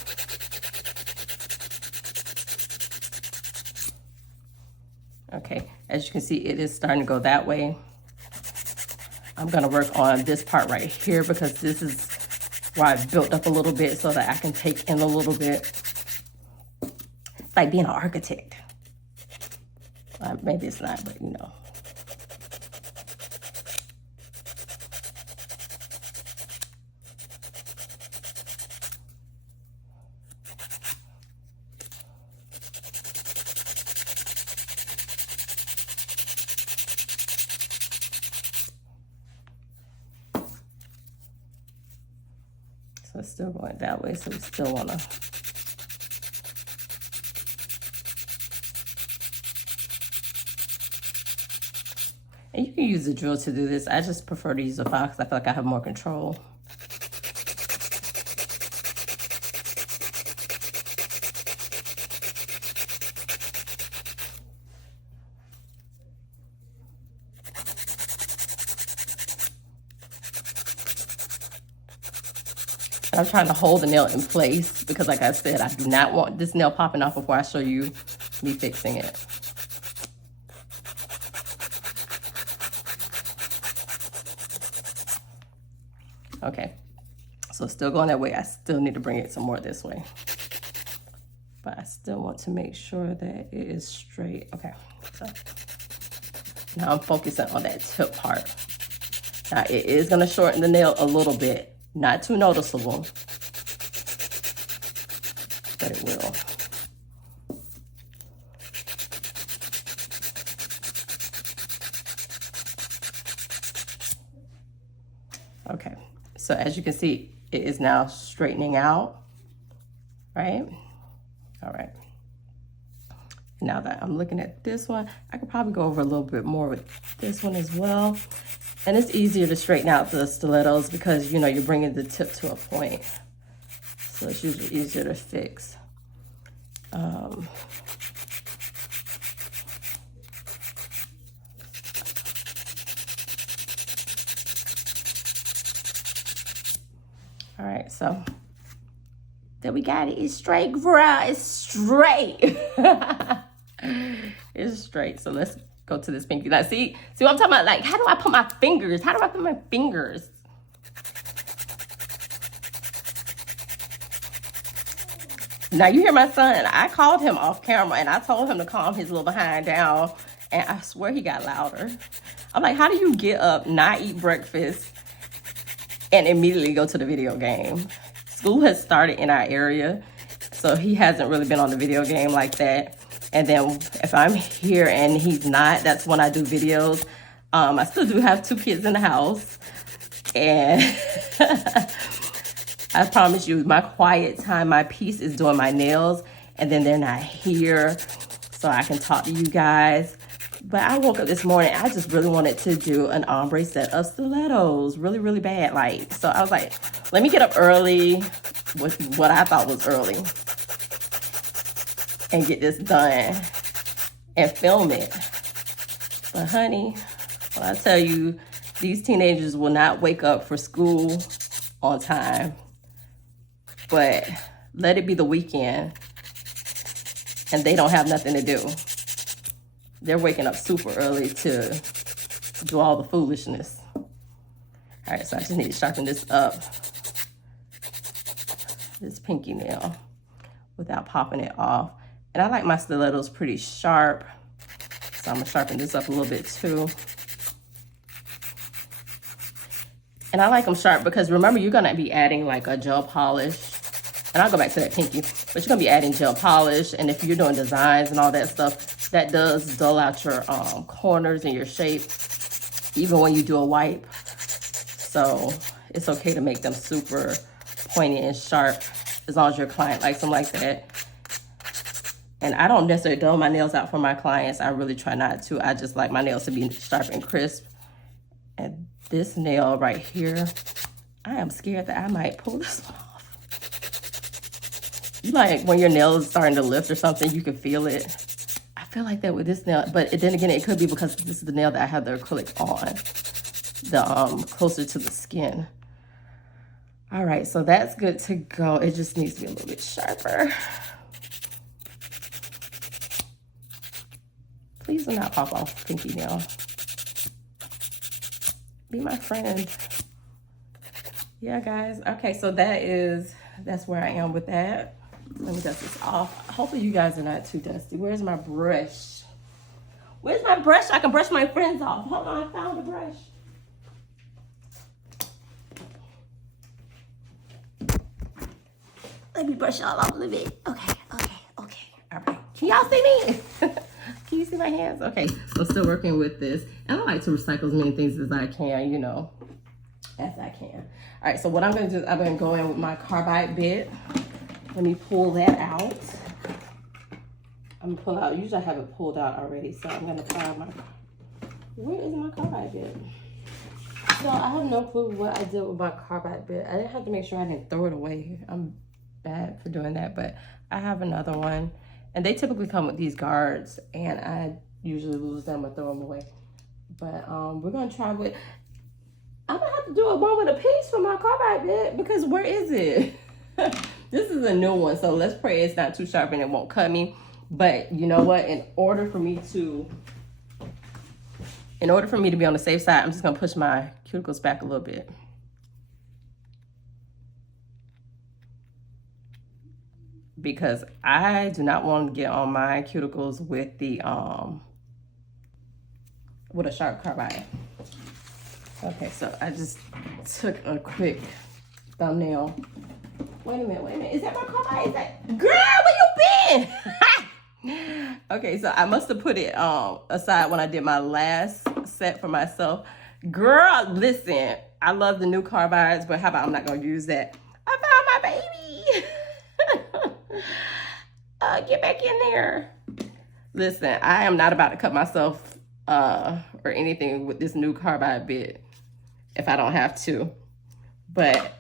Okay, as you can see, it is starting to go that way. I'm gonna work on this part right here, because this is where I built up a little bit so that I can take in a little bit. It's like being an architect. Maybe it's not, but you know. So it's still going that way, so we still wanna. And you can use a drill to do this. I just prefer to use a file because I feel like I have more control. And I'm trying to hold the nail in place because, like I said, I do not want this nail popping off before I show you me fixing it. Okay, so still going that way. I still need to bring it some more this way. But I still want to make sure that it is straight. Okay, so now I'm focusing on that tip part. Now it is gonna shorten the nail a little bit, not too noticeable, but it will. Okay, so as you can see, it is now straightening out, right? All right. Now that I'm looking at this one, I could probably go over a little bit more with this one as well. And it's easier to straighten out the stilettos because, you know, you're bringing the tip to a point. So it's usually easier to fix. All right, so there we got it. It's straight, bruh. It's straight. It's straight. So let's go to this pinky. Now, see what I'm talking about? Like, how do I put my fingers? How do I put my fingers? Now, you hear my son. I called him off camera, and I told him to calm his little behind down, and I swear he got louder. I'm like, how do you get up, not eat breakfast, and immediately go to the video game? School has started in our area, so he hasn't really been on the video game like that. And then if I'm here and he's not, that's when I do videos. I still do have 2 kids in the house. And I promise you, my quiet time, my peace is doing my nails. And then they're not here, so I can talk to you guys. But I woke up this morning, I just really wanted to do an ombre set of stilettos, really, really bad. Like, so I was like, let me get up early with what I thought was early and get this done and film it. But honey, when I tell you, these teenagers will not wake up for school on time. But let it be the weekend and they don't have nothing to do. They're waking up super early to do all the foolishness. All right, so I just need to sharpen this up, this pinky nail, without popping it off. And I like my stilettos pretty sharp, so I'm gonna sharpen this up a little bit too. And I like them sharp because remember, you're gonna be adding like a gel polish. And I'll go back to that pinky, but you're gonna be adding gel polish. And if you're doing designs and all that stuff, that does dull out your corners and your shape, even when you do a wipe. So it's okay to make them super pointy and sharp as long as your client likes them like that. And I don't necessarily dull my nails out for my clients. I really try not to. I just like my nails to be sharp and crisp. And this nail right here, I am scared that I might pull this one off. You like when your nail is starting to lift or something, you can feel it. I feel like that with this nail, but then again, it could be because this is the nail that I have the acrylic on, the closer to the skin. All right, so that's good to go. It just needs to be a little bit sharper. Please do not pop off pinky nail. Be my friend. Yeah, guys. Okay, so that's where I am with that. Let me dust this off. Hopefully you guys are not too dusty. Where's my brush? Where's my brush? I can brush my friends off. Hold on, I found a brush. Let me brush all off a little bit. Okay. All right. Can y'all see me? Can you see my hands? Okay, so I'm still working with this. And I like to recycle as many things as I can, you know, as I can. All right, so what I'm gonna do is I'm gonna go in with my carbide bit. Let me pull that out. I'm gonna pull out, usually I have it pulled out already, so I'm gonna find where is my carbide bit? So I have no clue what I did with my carbide bit. I didn't have to make sure I didn't throw it away. I'm bad for doing that, but I have another one. And they typically come with these guards, and I usually lose them or throw them away. But we're gonna try with, I'm gonna have to do a one with a piece for my carbide bit because where is it? This is a new one, so let's pray it's not too sharp and it won't cut me. But you know what? In order for me to be on the safe side, I'm just gonna push my cuticles back a little bit. because I do not want to get on my cuticles with the with a sharp carbide. Okay, so I just took a quick thumbnail. Wait a minute. Is that my carbide? Is that, girl, where you been? Okay, so I must have put it aside when I did my last set for myself. Girl, listen, I love the new carbides, but how about I'm not gonna use that? I found my baby. Get back in there. Listen, I am not about to cut myself or anything with this new carbide bit if I don't have to. But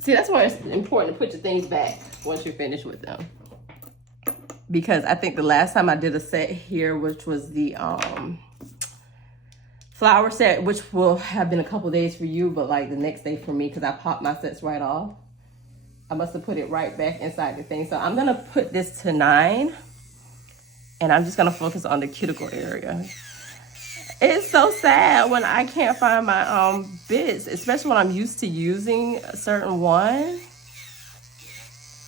see, that's why it's important to put your things back once you're finished with them. Because I think the last time I did a set here, which was the flower set, which will have been a couple days for you, but like the next day for me, because I popped my sets right off. I must have put it right back inside the thing. So I'm gonna put this to 9, and I'm just gonna focus on the cuticle area. It's so sad when I can't find my bits, especially when I'm used to using a certain one.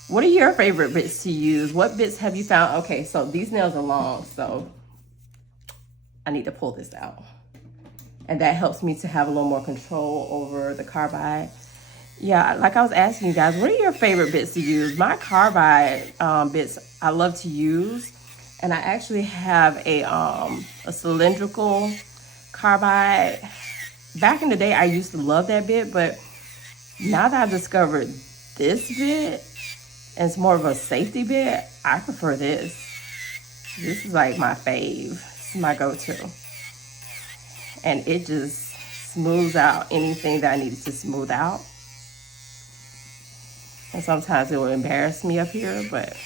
What are your favorite bits to use? What bits have you found? Okay, so these nails are long, so I need to pull this out. And that helps me to have a little more control over the carbide. Yeah, like I was asking you guys, what are your favorite bits to use? My carbide bits I love to use. And I actually have a cylindrical carbide. Back in the day, I used to love that bit, but now that I've discovered this bit, and it's more of a safety bit, I prefer this. This is like my fave. This is my go-to. And it just smooths out anything that I needed to smooth out. And sometimes it will embarrass me up here, but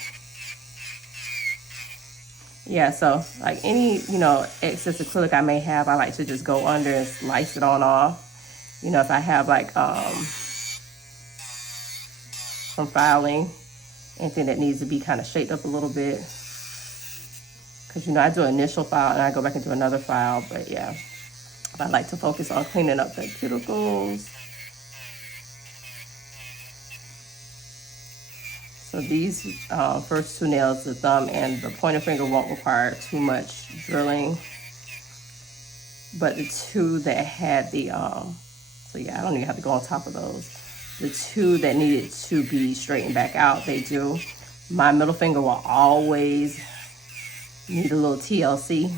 yeah, so like any, excess acrylic I may have, I like to just go under and slice it on off. If I have like some filing, anything that needs to be kind of shaped up a little bit. Because, I do an initial file and I go back and do another file, but yeah. I like to focus on cleaning up the cuticles. So these first 2 nails, the thumb and the pointer finger, won't require too much drilling. But the 2 that had the, so yeah, I don't even have to go on top of those. The 2 that needed to be straightened back out, they do. My middle finger will always need a little TLC.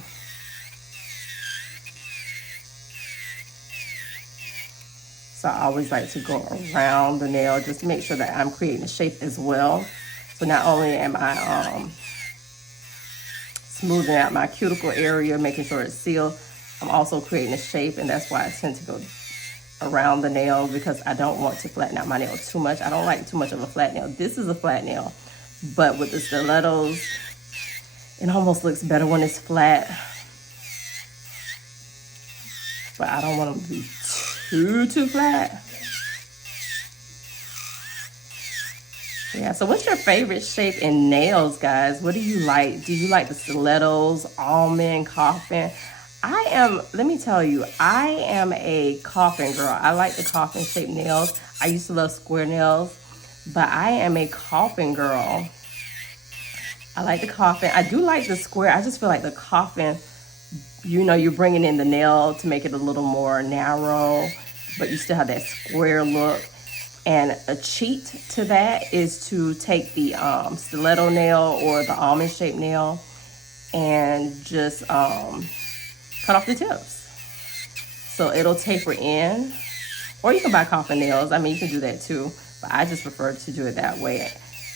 So I always like to go around the nail just to make sure that I'm creating a shape as well. So not only am I smoothing out my cuticle area, making sure it's sealed, I'm also creating a shape, and that's why I tend to go around the nail, because I don't want to flatten out my nail too much. I don't like too much of a flat nail. This is a flat nail, but with the stilettos, it almost looks better when it's flat. But I don't want them to be too flat. Yeah, so what's your favorite shape in nails, guys? What do you like? Do you like the stilettos, almond, coffin? Let me tell you, I am a coffin girl. I like the coffin shaped nails. I used to love square nails, but I am a coffin girl. I like the coffin. I do like the square. I just feel like the coffin, you're bringing in the nail to make it a little more narrow, but you still have that square look. And a cheat to that is to take the stiletto nail or the almond shaped nail and just cut off the tips. So it'll taper in. Or you can buy coffin nails. I mean, you can do that too, but I just prefer to do it that way.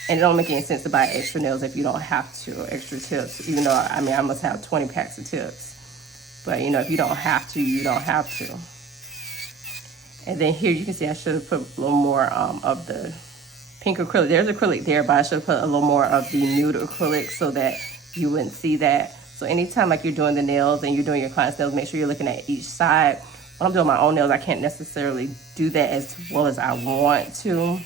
And it don't make any sense to buy extra nails if you don't have to, extra tips, even though, I must have 20 packs of tips. But, if you don't have to, you don't have to. And then here you can see I should have put a little more of the pink acrylic. There's acrylic there, but I should have put a little more of the nude acrylic so that you wouldn't see that. So anytime like you're doing the nails and you're doing your client's nails, make sure you're looking at each side. When I'm doing my own nails, I can't necessarily do that as well as I want to.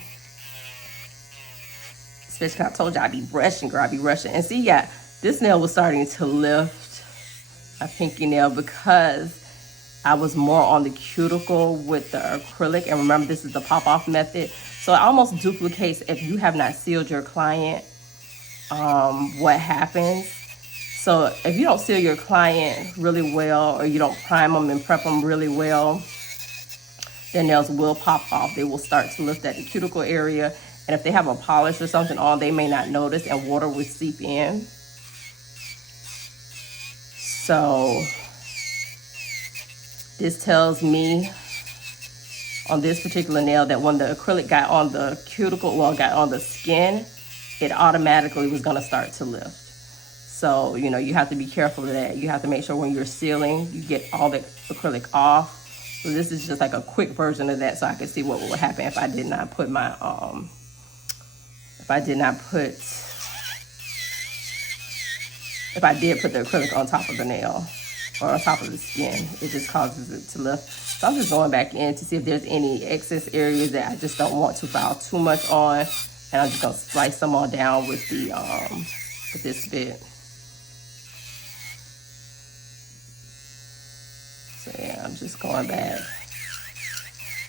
Especially because I told you I'd be brushing, girl. I'd be rushing. And see, yeah, this nail was starting to lift a pinky nail because I was more on the cuticle with the acrylic. And remember, this is the pop-off method. So it almost duplicates if you have not sealed your client what happens. So if you don't seal your client really well, or you don't prime them and prep them really well, their nails will pop off. They will start to lift at the cuticle area. And if they have a polish or something on, they may not notice, and water will seep in. So this tells me on this particular nail that when the acrylic got on the cuticle, well, got on the skin, it automatically was gonna start to lift. So, you know, you have to be careful of that. You have to make sure when you're sealing, you get all the acrylic off. So this is just like a quick version of that, so I can see what would happen if I did not put my, if I did put the acrylic on top of the nail or on top of the skin. It just causes it to lift. So I'm just going back in to see if there's any excess areas that I just don't want to file too much on. And I'm just gonna slice them all down with the with this bit. So yeah, I'm just going back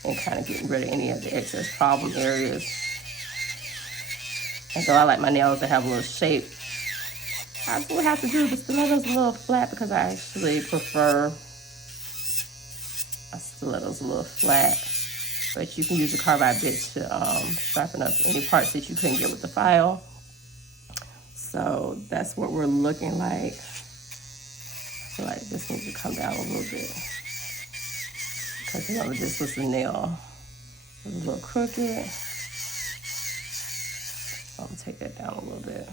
and kind of getting rid of any of the excess problem areas. And though I like my nails to have a little shape, I will have to do the stilettos a little flat because I actually prefer my stilettos a little flat. But you can use the carbide bit to sharpen up any parts that you couldn't get with the file. So that's what we're looking like. I feel like this needs to come down a little bit because, you know, this was the nail. It was a little crooked. So I'm gonna take that down a little bit.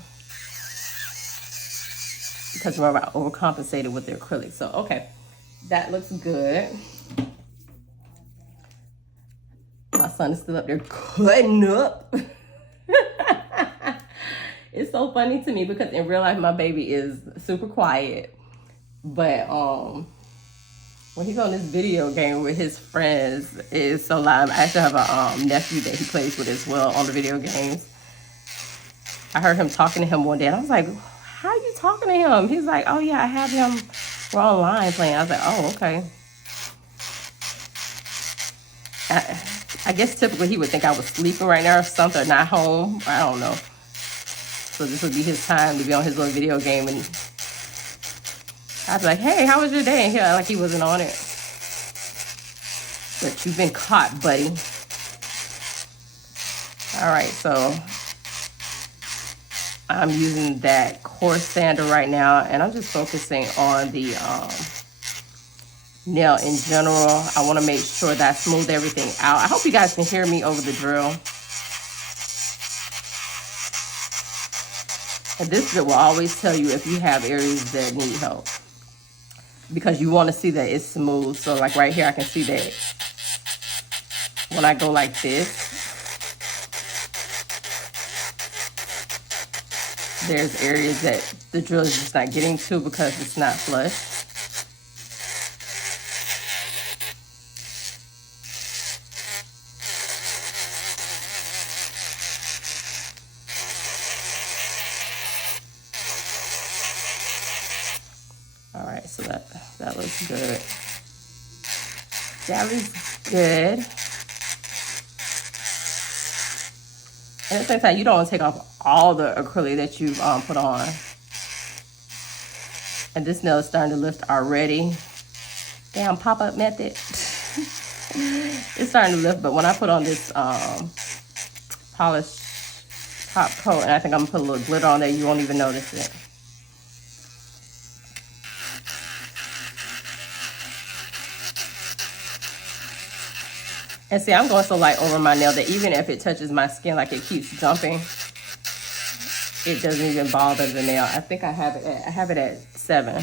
Because remember, I overcompensated with the acrylic. So, okay, that looks good. My son is still up there cutting up. It's so funny to me because in real life, my baby is super quiet. But when he's on this video game with his friends, it's so loud. I actually have a nephew that he plays with as well on the video games. I heard him talking to him one day, and I was like, how are you talking to him? He's like, oh yeah, I have him, we're online playing. I was like, oh, okay. I guess typically he would think I was sleeping right now or something, or not home. I don't know. So this would be his time to be on his little video game, and I'd be like, hey, how was your day? And he like he wasn't on it. But you've been caught, buddy. All right, so I'm using that coarse sander right now, and I'm just focusing on the nail in general. I want to make sure that I smooth everything out. I hope you guys can hear me over the drill. And this drill will always tell you if you have areas that need help, because you want to see that it's smooth. So like right here, I can see that when I go like this, there's areas that the drill is just not getting to because it's not flush. All right, so that looks good. That looks good. And at the same time, you don't want to take off all the acrylic that you've put on. And this nail is starting to lift already. Damn, pop-up method. It's starting to lift, but when I put on this polished top coat, and I think I'm gonna put a little glitter on there, you won't even notice it. And see, I'm going so light over my nail that even if it touches my skin, like it keeps jumping, it doesn't even bother the nail. I think I have it at 7.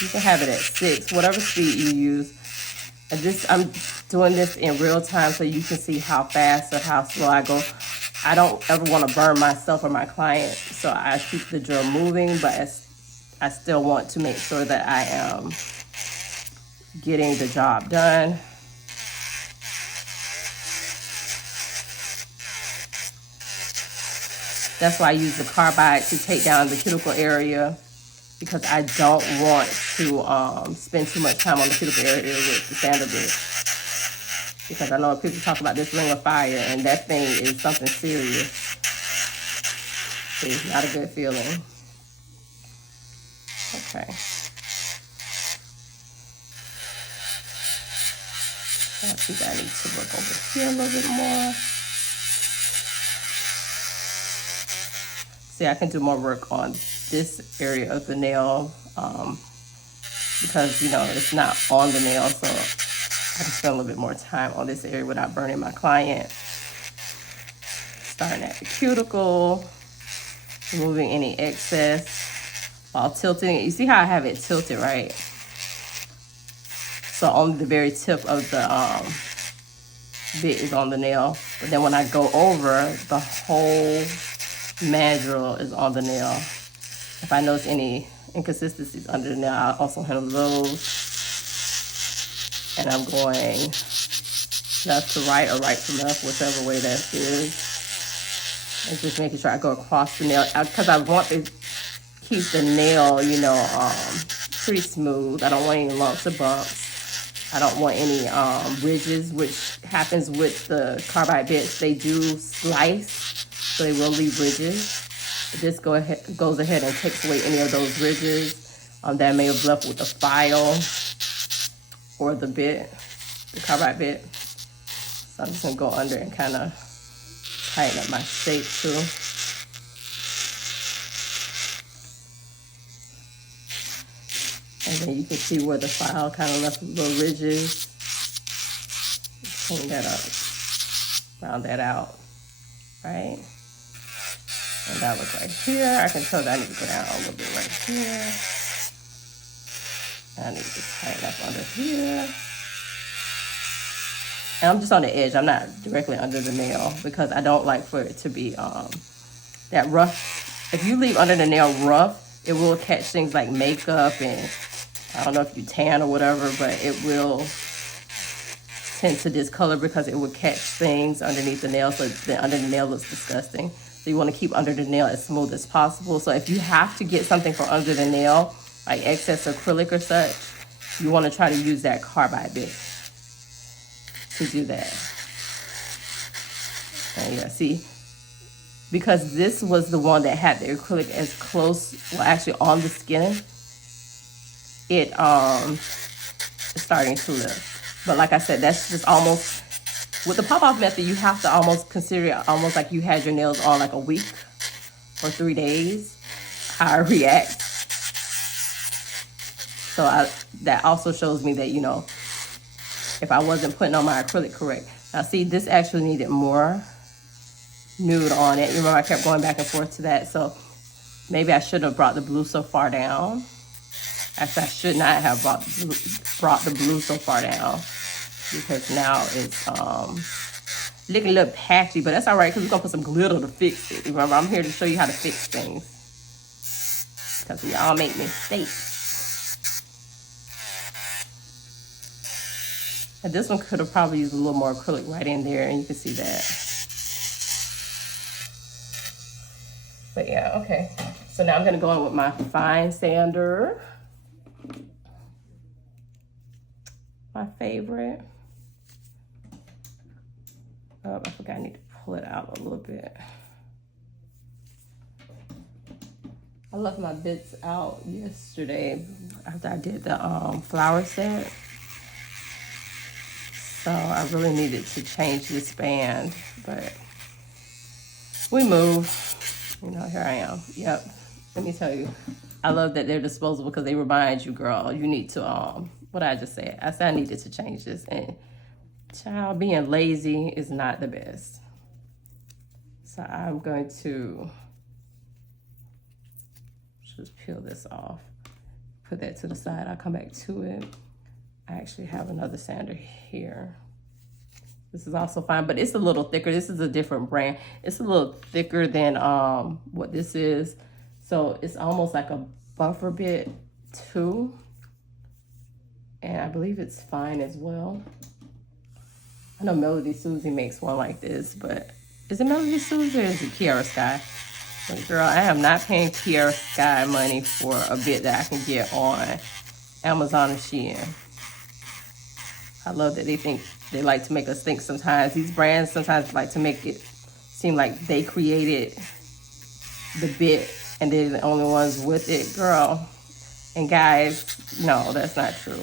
You can have it at 6, whatever speed you use. And I'm doing this in real time so you can see how fast or how slow I go. I don't ever want to burn myself or my client, so I keep the drill moving, but I still want to make sure that I am getting the job done. That's why I use the carbide to take down the cuticle area, because I don't want to spend too much time on the cuticle area with the sander bit. Because I know people talk about this ring of fire, and that thing is something serious. See, not a good feeling. Okay. I think I need to work over here a little bit more. See, I can do more work on this area of the nail because, you know, it's not on the nail, so I can spend a little bit more time on this area without burning my client. Starting at the cuticle, removing any excess while tilting it. You see how I have it tilted, right? So only the very tip of the bit is on the nail. But then when I go over, the whole mandrel is on the nail. If I notice any inconsistencies under the nail, I'll also handle those. And I'm going left to right or right to left, whichever way that is. And just making sure I go across the nail because I want to keep the nail, you know, pretty smooth. I don't want any lumps or bumps. I don't want any ridges, which happens with the carbide bits. They do slice, so they will leave ridges. This goes ahead and takes away any of those ridges that I may have left with the file or the bit, the carbide bit. So I'm just gonna go under and kind of tighten up my shape too. And then you can see where the file kind of left little ridges. Clean that up, round that out, right? And that look right here. I can tell that I need to go down a little bit right here. I need to tighten up under here. And I'm just on the edge. I'm not directly under the nail because I don't like for it to be that rough. If you leave under the nail rough, it will catch things like makeup and I don't know if you tan or whatever, but it will tend to discolor because it will catch things underneath the nail, so the under the nail looks disgusting. So you want to keep under the nail as smooth as possible. So if you have to get something from under the nail, like excess acrylic or such, you want to try to use that carbide bit to do that. And yeah, see, because this was the one that had the acrylic as close, well, actually on the skin, it's starting to lift. But like I said, that's just almost, with the pop-off method, you have to almost consider it almost like you had your nails on like a week or 3 days, how I react. So that also shows me that, you know, if I wasn't putting on my acrylic correct. Now see, this actually needed more nude on it. You remember I kept going back and forth to that. So maybe I shouldn't have brought the blue so far down. Actually, I should not have brought the blue so far down because now it's looking a little patchy, but that's all right because we're going to put some glitter to fix it. Remember, I'm here to show you how to fix things because we all make mistakes. And this one could have probably used a little more acrylic right in there, and you can see that. But yeah, okay. So now I'm going to go in with my fine sander. My favorite. Oh, I forgot I need to pull it out a little bit. I left my bits out yesterday after I did the flower set. So I really needed to change this band, but we move. You know, here I am. Yep. Let me tell you, I love that they're disposable because they remind you, girl, you need to, what I just said. I said I needed to change this, and child, being lazy is not the best. So I'm going to just peel this off, put that to the side. I'll come back to it. I actually have another sander here. This is also fine, but it's a little thicker. This is a different brand. It's a little thicker than what this is. So it's almost like a buffer bit too. And I believe it's fine as well. I know Melody Susie makes one like this, but is it Melody Susie or is it Kiara Sky? But girl, I am not paying Kiara Sky money for a bit that I can get on Amazon or Shein. I love that they like to make us think sometimes. These brands sometimes like to make it seem like they created the bit and they're the only ones with it, girl. And guys, no, that's not true.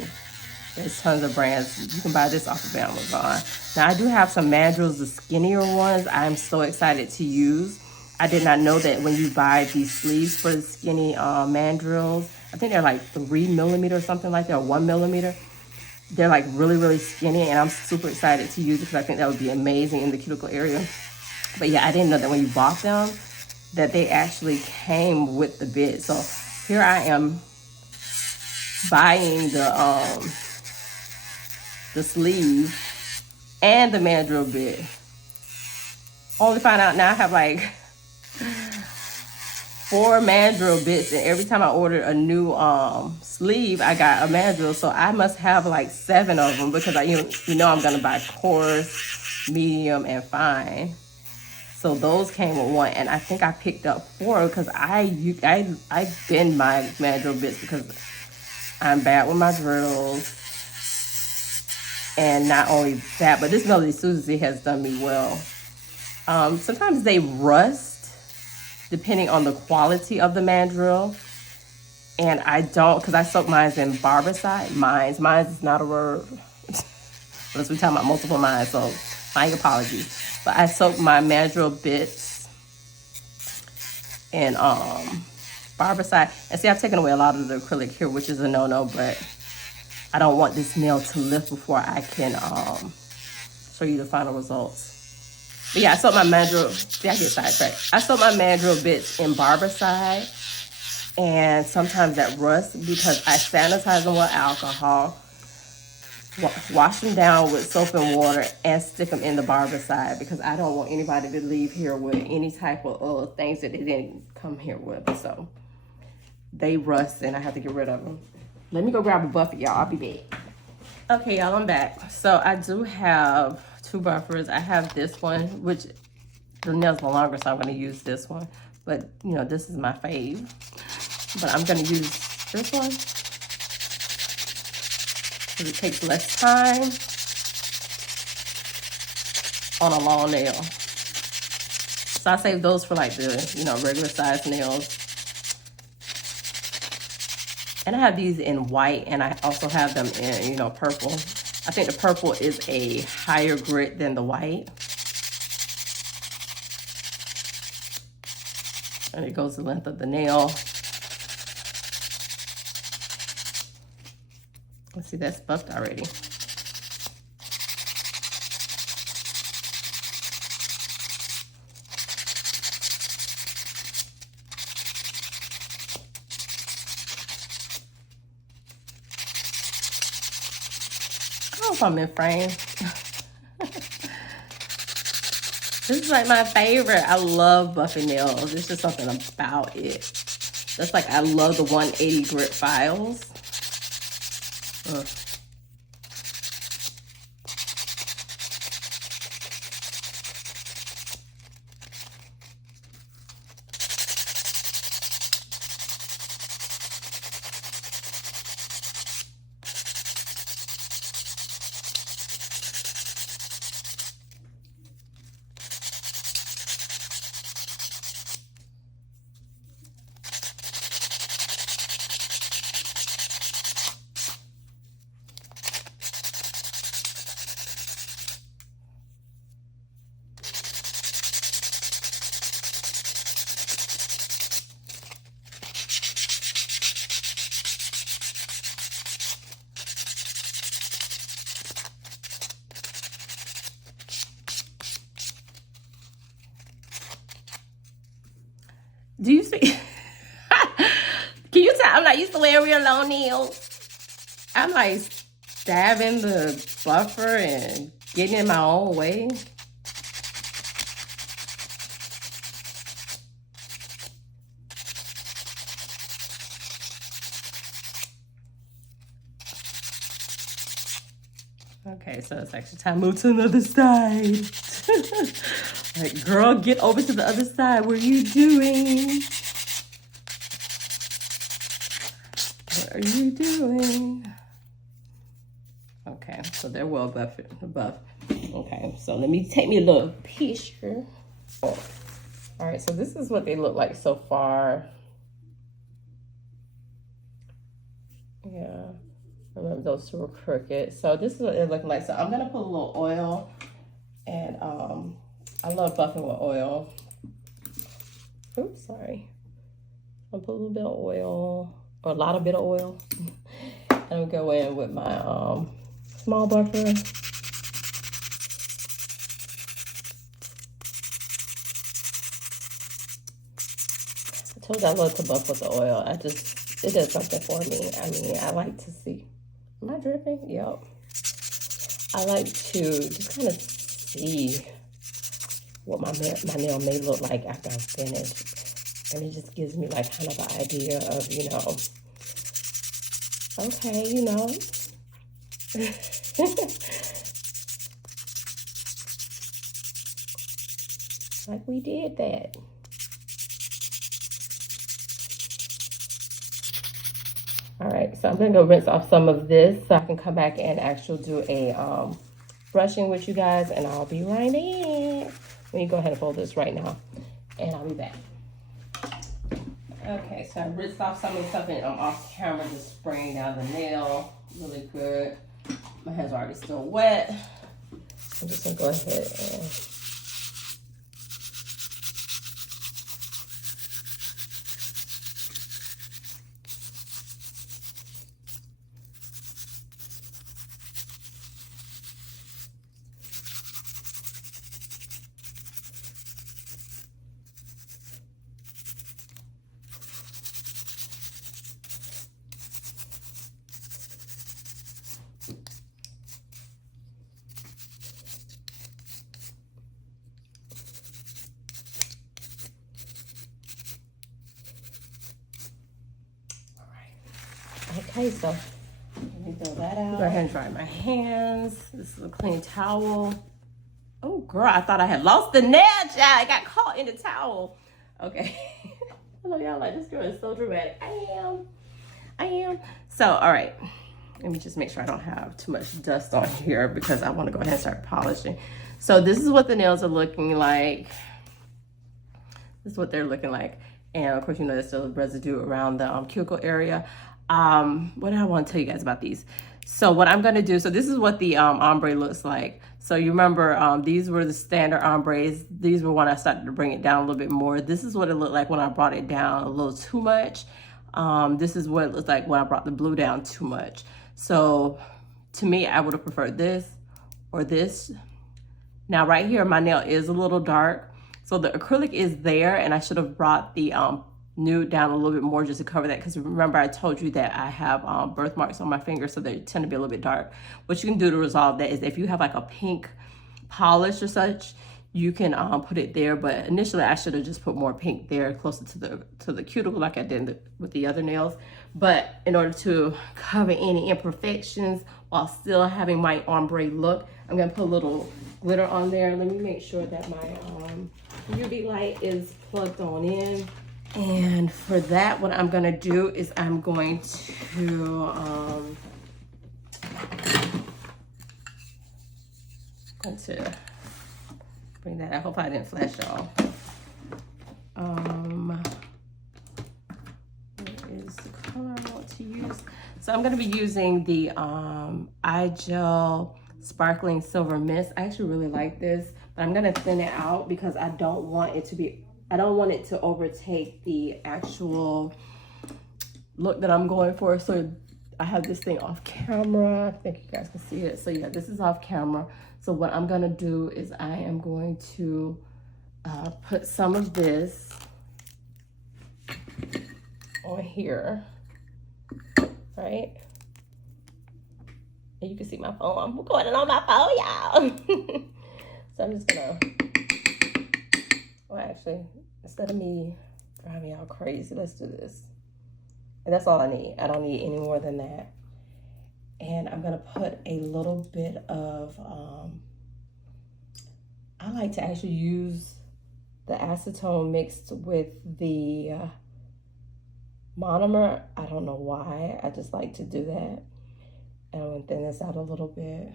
There's tons of brands. You can buy this off of Amazon. Now, I do have some mandrels, the skinnier ones. I'm so excited to use. I did not know that when you buy these sleeves for the skinny mandrels, I think they're like 3 millimeter or something like that, or 1 millimeter. They're like really, really skinny, and I'm super excited to use it because I think that would be amazing in the cuticle area. But yeah, I didn't know that when you bought them, that they actually came with the bit. So here I am buying the sleeve and the mandrel bit. Only find out now I have like 4 mandrel bits, and every time I order a new sleeve, I got a mandrel. So I must have like 7 of them because you know I'm gonna buy coarse, medium, and fine. So those came with 1, and I think I picked up 4 because I bend my mandrel bits because I'm bad with my drills. And not only that, but this Melody Susie has done me well. Sometimes they rust depending on the quality of the mandrel. And I don't, because I soak mine in barbicide. Mine is not a word. Unless we're talking about multiple mines, so my apologies. But I soak my mandrel bits in barbicide. And see, I've taken away a lot of the acrylic here, which is a no-no, but I don't want this nail to lift before I can show you the final results. But yeah, I soak my mandrel, see, I get sidetracked. I soak my mandrel bits in barbicide, and sometimes that rust because I sanitize them with alcohol, wash them down with soap and water, and stick them in the barbicide because I don't want anybody to leave here with any type of things that they didn't come here with. So they rust and I have to get rid of them. Let me go grab a buffer, y'all. I'll be back. Okay, y'all, I'm back. So I do have 2 buffers. I have this one, which the nail's no longer, so I'm going to use this one. But, you know, this is my fave. But I'm going to use this one because it takes less time on a long nail. So I save those for like the, you know, regular size nails. And I have these in white, and I also have them in, you know, purple. I think the purple is a higher grit than the white. And it goes the length of the nail. Let's see, that's buffed already. I hope I'm in frame. This is like my favorite. I love buffing nails. It's just something about it. Just like I love the 180 grit files. Ugh. Do you see? Can you tell I'm not used to wearing real long nails? I'm like stabbing the buffer and getting in my own way. Okay, so it's actually time to move to another side. Like, girl, get over to the other side. What are you doing? What are you doing? Okay, so they're well buffed. Okay, so let me take me a little picture. All right, so this is what they look like so far. Yeah, remember those two were crooked. So this is what they're looking like. So I'm gonna put a little oil, and I love buffing with oil. Oops, sorry. I'll put a little bit of oil, or a lot of bit of oil. And I'll go in with my small buffer. I told you I love to buff with the oil. It does something for me. I mean, I like to see. Am I dripping? Yep. I like to just kind of see what my nail may look like after I'm finished. And it just gives me like kind of an idea of, you know, okay, you know. Like we did that. All right, so I'm gonna go rinse off some of this so I can come back and actually do a brushing with you guys, and I'll be right in. Let me go ahead and fold this right now, and I'll be back. Okay, so I rinsed off some of the stuff, and I'm off camera just spraying down the nail really good. My hands are already still wet. I'm just gonna go ahead and okay, so let me throw that out. Go ahead and dry my hands. This is a clean towel. Oh, girl, I thought I had lost the nail, child. I got caught in the towel. Okay. I know y'all like, this girl is so dramatic. I am. So, all right. Let me just make sure I don't have too much dust on here because I want to go ahead and start polishing. So this is what the nails are looking like. This is what they're looking like. And of course, you know, there's still residue around the cuticle area. What did I want to tell you guys about these? So what I'm going to do, so this is what the ombre looks like. So you remember these were the standard ombres. These were when I started to bring it down a little bit more. This is what it looked like when I brought it down a little too much. This is what it looks like when I brought the blue down too much. So to me, I would have preferred this or this. Now right here, my nail is a little dark. So the acrylic is there, and I should have brought the nude down a little bit more just to cover that, because remember I told you that I have birthmarks on my fingers, so they tend to be a little bit dark. What you can do to resolve that is if you have like a pink polish or such, you can put it there. But initially I should have just put more pink there closer to the cuticle like I did with the other nails. But in order to cover any imperfections while still having my ombre look, I'm gonna put a little glitter on there. Let me make sure that my UV light is plugged on in. And for that, what I'm gonna do is I'm going to bring that. I hope I didn't flash y'all. Where is the color I want to use? So I'm gonna be using the eye gel sparkling silver mist. I actually really like this, but I'm gonna thin it out because I don't want it to overtake the actual look that I'm going for. So I have this thing off camera. I think you guys can see it. So yeah, this is off camera. So what I'm gonna do is I am going to put some of this on here, right? And you can see my phone. I'm recording on my phone, y'all. So I'm just gonna, well, actually, instead of me driving y'all crazy, let's do this. And that's all I need. I don't need any more than that. And I'm gonna put a little bit of, I like to actually use the acetone mixed with the monomer. I don't know why, I just like to do that. And I'm gonna thin this out a little bit.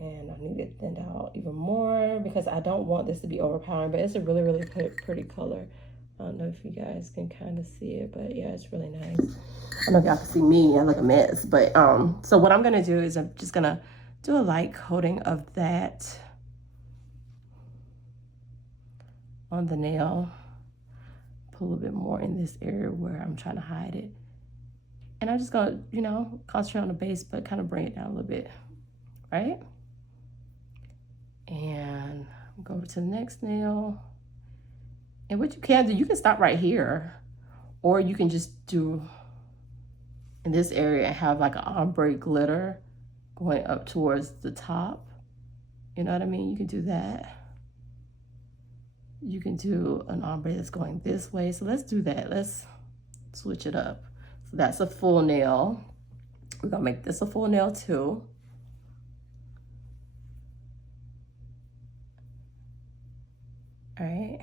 And I need it thinned out even more because I don't want this to be overpowering, but it's a really, really pretty color. I don't know if you guys can kind of see it, but yeah, it's really nice. I don't know if y'all can see me, I look a mess, but so what I'm gonna do is I'm just gonna do a light coating of that on the nail. Put a little bit more in this area where I'm trying to hide it. And I'm just gonna, you know, concentrate on the base, but kind of bring it down a little bit, right? And go over to the next nail. And what you can do, you can stop right here, or you can just do in this area and have like an ombre glitter going up towards the top. You know what I mean? You can do that. You can do an ombre that's going this way. So let's do that. Let's switch it up. So that's a full nail. We're gonna make this a full nail too. All right.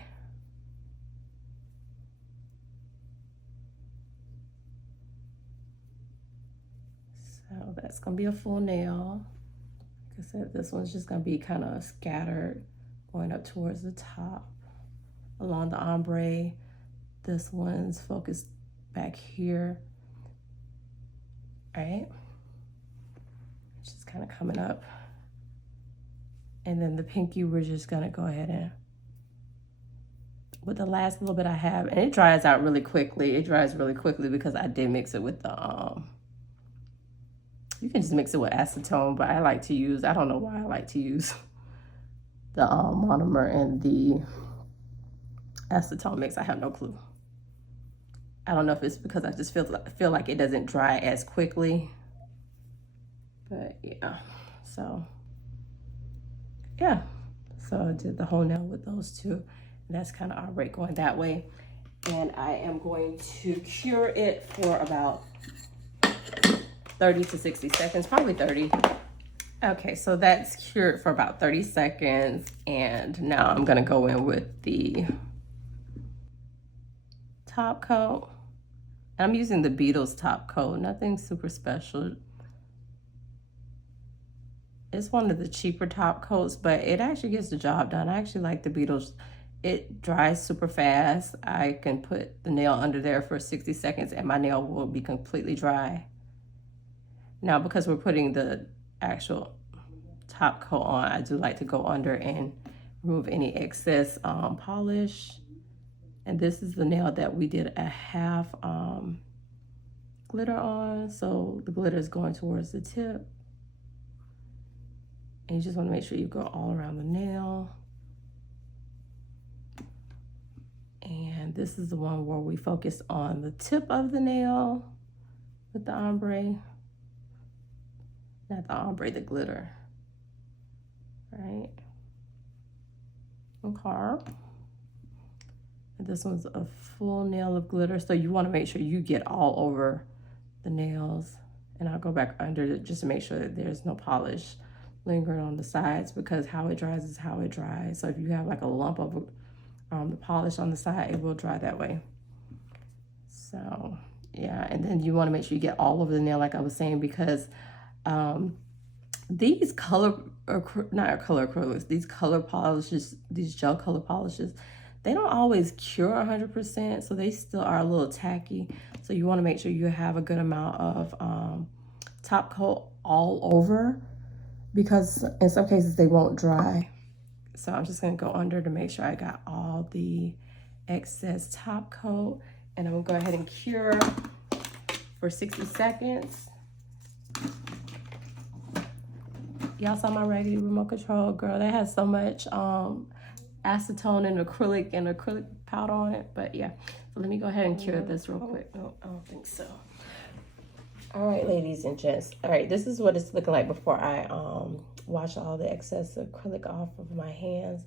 So that's gonna be a full nail. Like I said, this one's just gonna be kind of scattered, going up towards the top along the ombre. This one's focused back here. All right. Just kind of coming up. And then the pinky, we're just gonna go ahead and, with the last little bit I have, and it dries out really quickly. It dries really quickly because I did mix it with the, you can just mix it with acetone, but I like to use, I don't know why I like to use the monomer and the acetone mix. I have no clue. I don't know if it's because I just feel like it doesn't dry as quickly. But yeah, so yeah. So I did the whole nail with those two. And that's kind of our rate going that way. And I am going to cure it for about 30 to 60 seconds, probably 30. Okay, so that's cured for about 30 seconds. And now I'm gonna go in with the top coat. I'm using the Beetles top coat, nothing super special. It's one of the cheaper top coats, but it actually gets the job done. I actually like the Beetles. It dries super fast. I can put the nail under there for 60 seconds and my nail will be completely dry. Now, because we're putting the actual top coat on, I do like to go under and remove any excess polish. And this is the nail that we did a half glitter on. So the glitter is going towards the tip. And you just want to make sure you go all around the nail. And this is the one where we focus on the tip of the nail with the ombre. Not the ombre, the glitter. Right? Okay. And this one's a full nail of glitter. So you want to make sure you get all over the nails. And I'll go back under it just to make sure that there's no polish lingering on the sides, because how it dries is how it dries. So if you have like a lump of the polish on the side, it will dry that way. So yeah, and then you want to make sure you get all over the nail, like I was saying, because these not color acrylics, these color polishes, these gel color polishes, they don't always cure 100%, so they still are a little tacky. So you want to make sure you have a good amount of top coat all over, because in some cases they won't dry. So I'm just gonna go under to make sure I got all the excess top coat, and I'm gonna go ahead and cure for 60 seconds. Y'all saw my raggedy remote control, girl. That has so much acetone and acrylic powder on it. But yeah, so let me go ahead and cure this real quick. No, I don't think so. All right, ladies and gents. All right, this is what it's looking like before I wash all the excess acrylic off of my hands.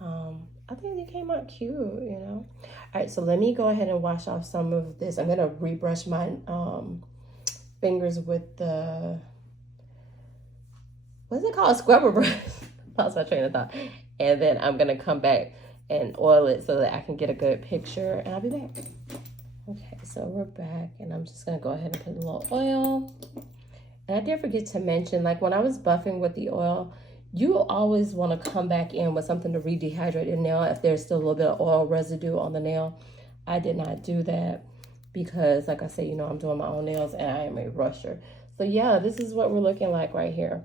I think it came out cute, you know. All right, so let me go ahead and wash off some of this. I'm gonna rebrush my fingers with the, what's it called? Scrubber brush. Lost my train of thought. And then I'm gonna come back and oil it so that I can get a good picture, and I'll be back. Okay, so we're back, and I'm just gonna go ahead and put a little oil, And I did forget to mention, like when I was buffing with the oil, you always want to come back in with something to re-dehydrate your nail if there's still a little bit of oil residue on the nail. I did not do that because, like I said, you know, I'm doing my own nails and I am a rusher. So yeah, this is what we're looking like right here.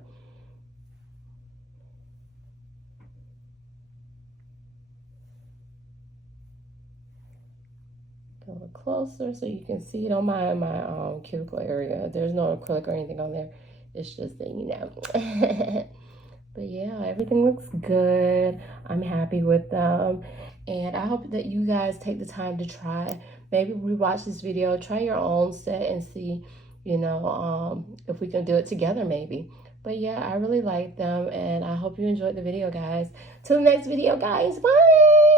Go a little closer so you can see it on my cuticle area. There's no acrylic or anything on there. It's just that, you know. But yeah, everything looks good. I'm happy with them. And I hope that you guys take the time to try. Maybe rewatch this video, try your own set and see, you know, if we can do it together maybe. But yeah, I really like them and I hope you enjoyed the video, guys. Till the next video, guys. Bye!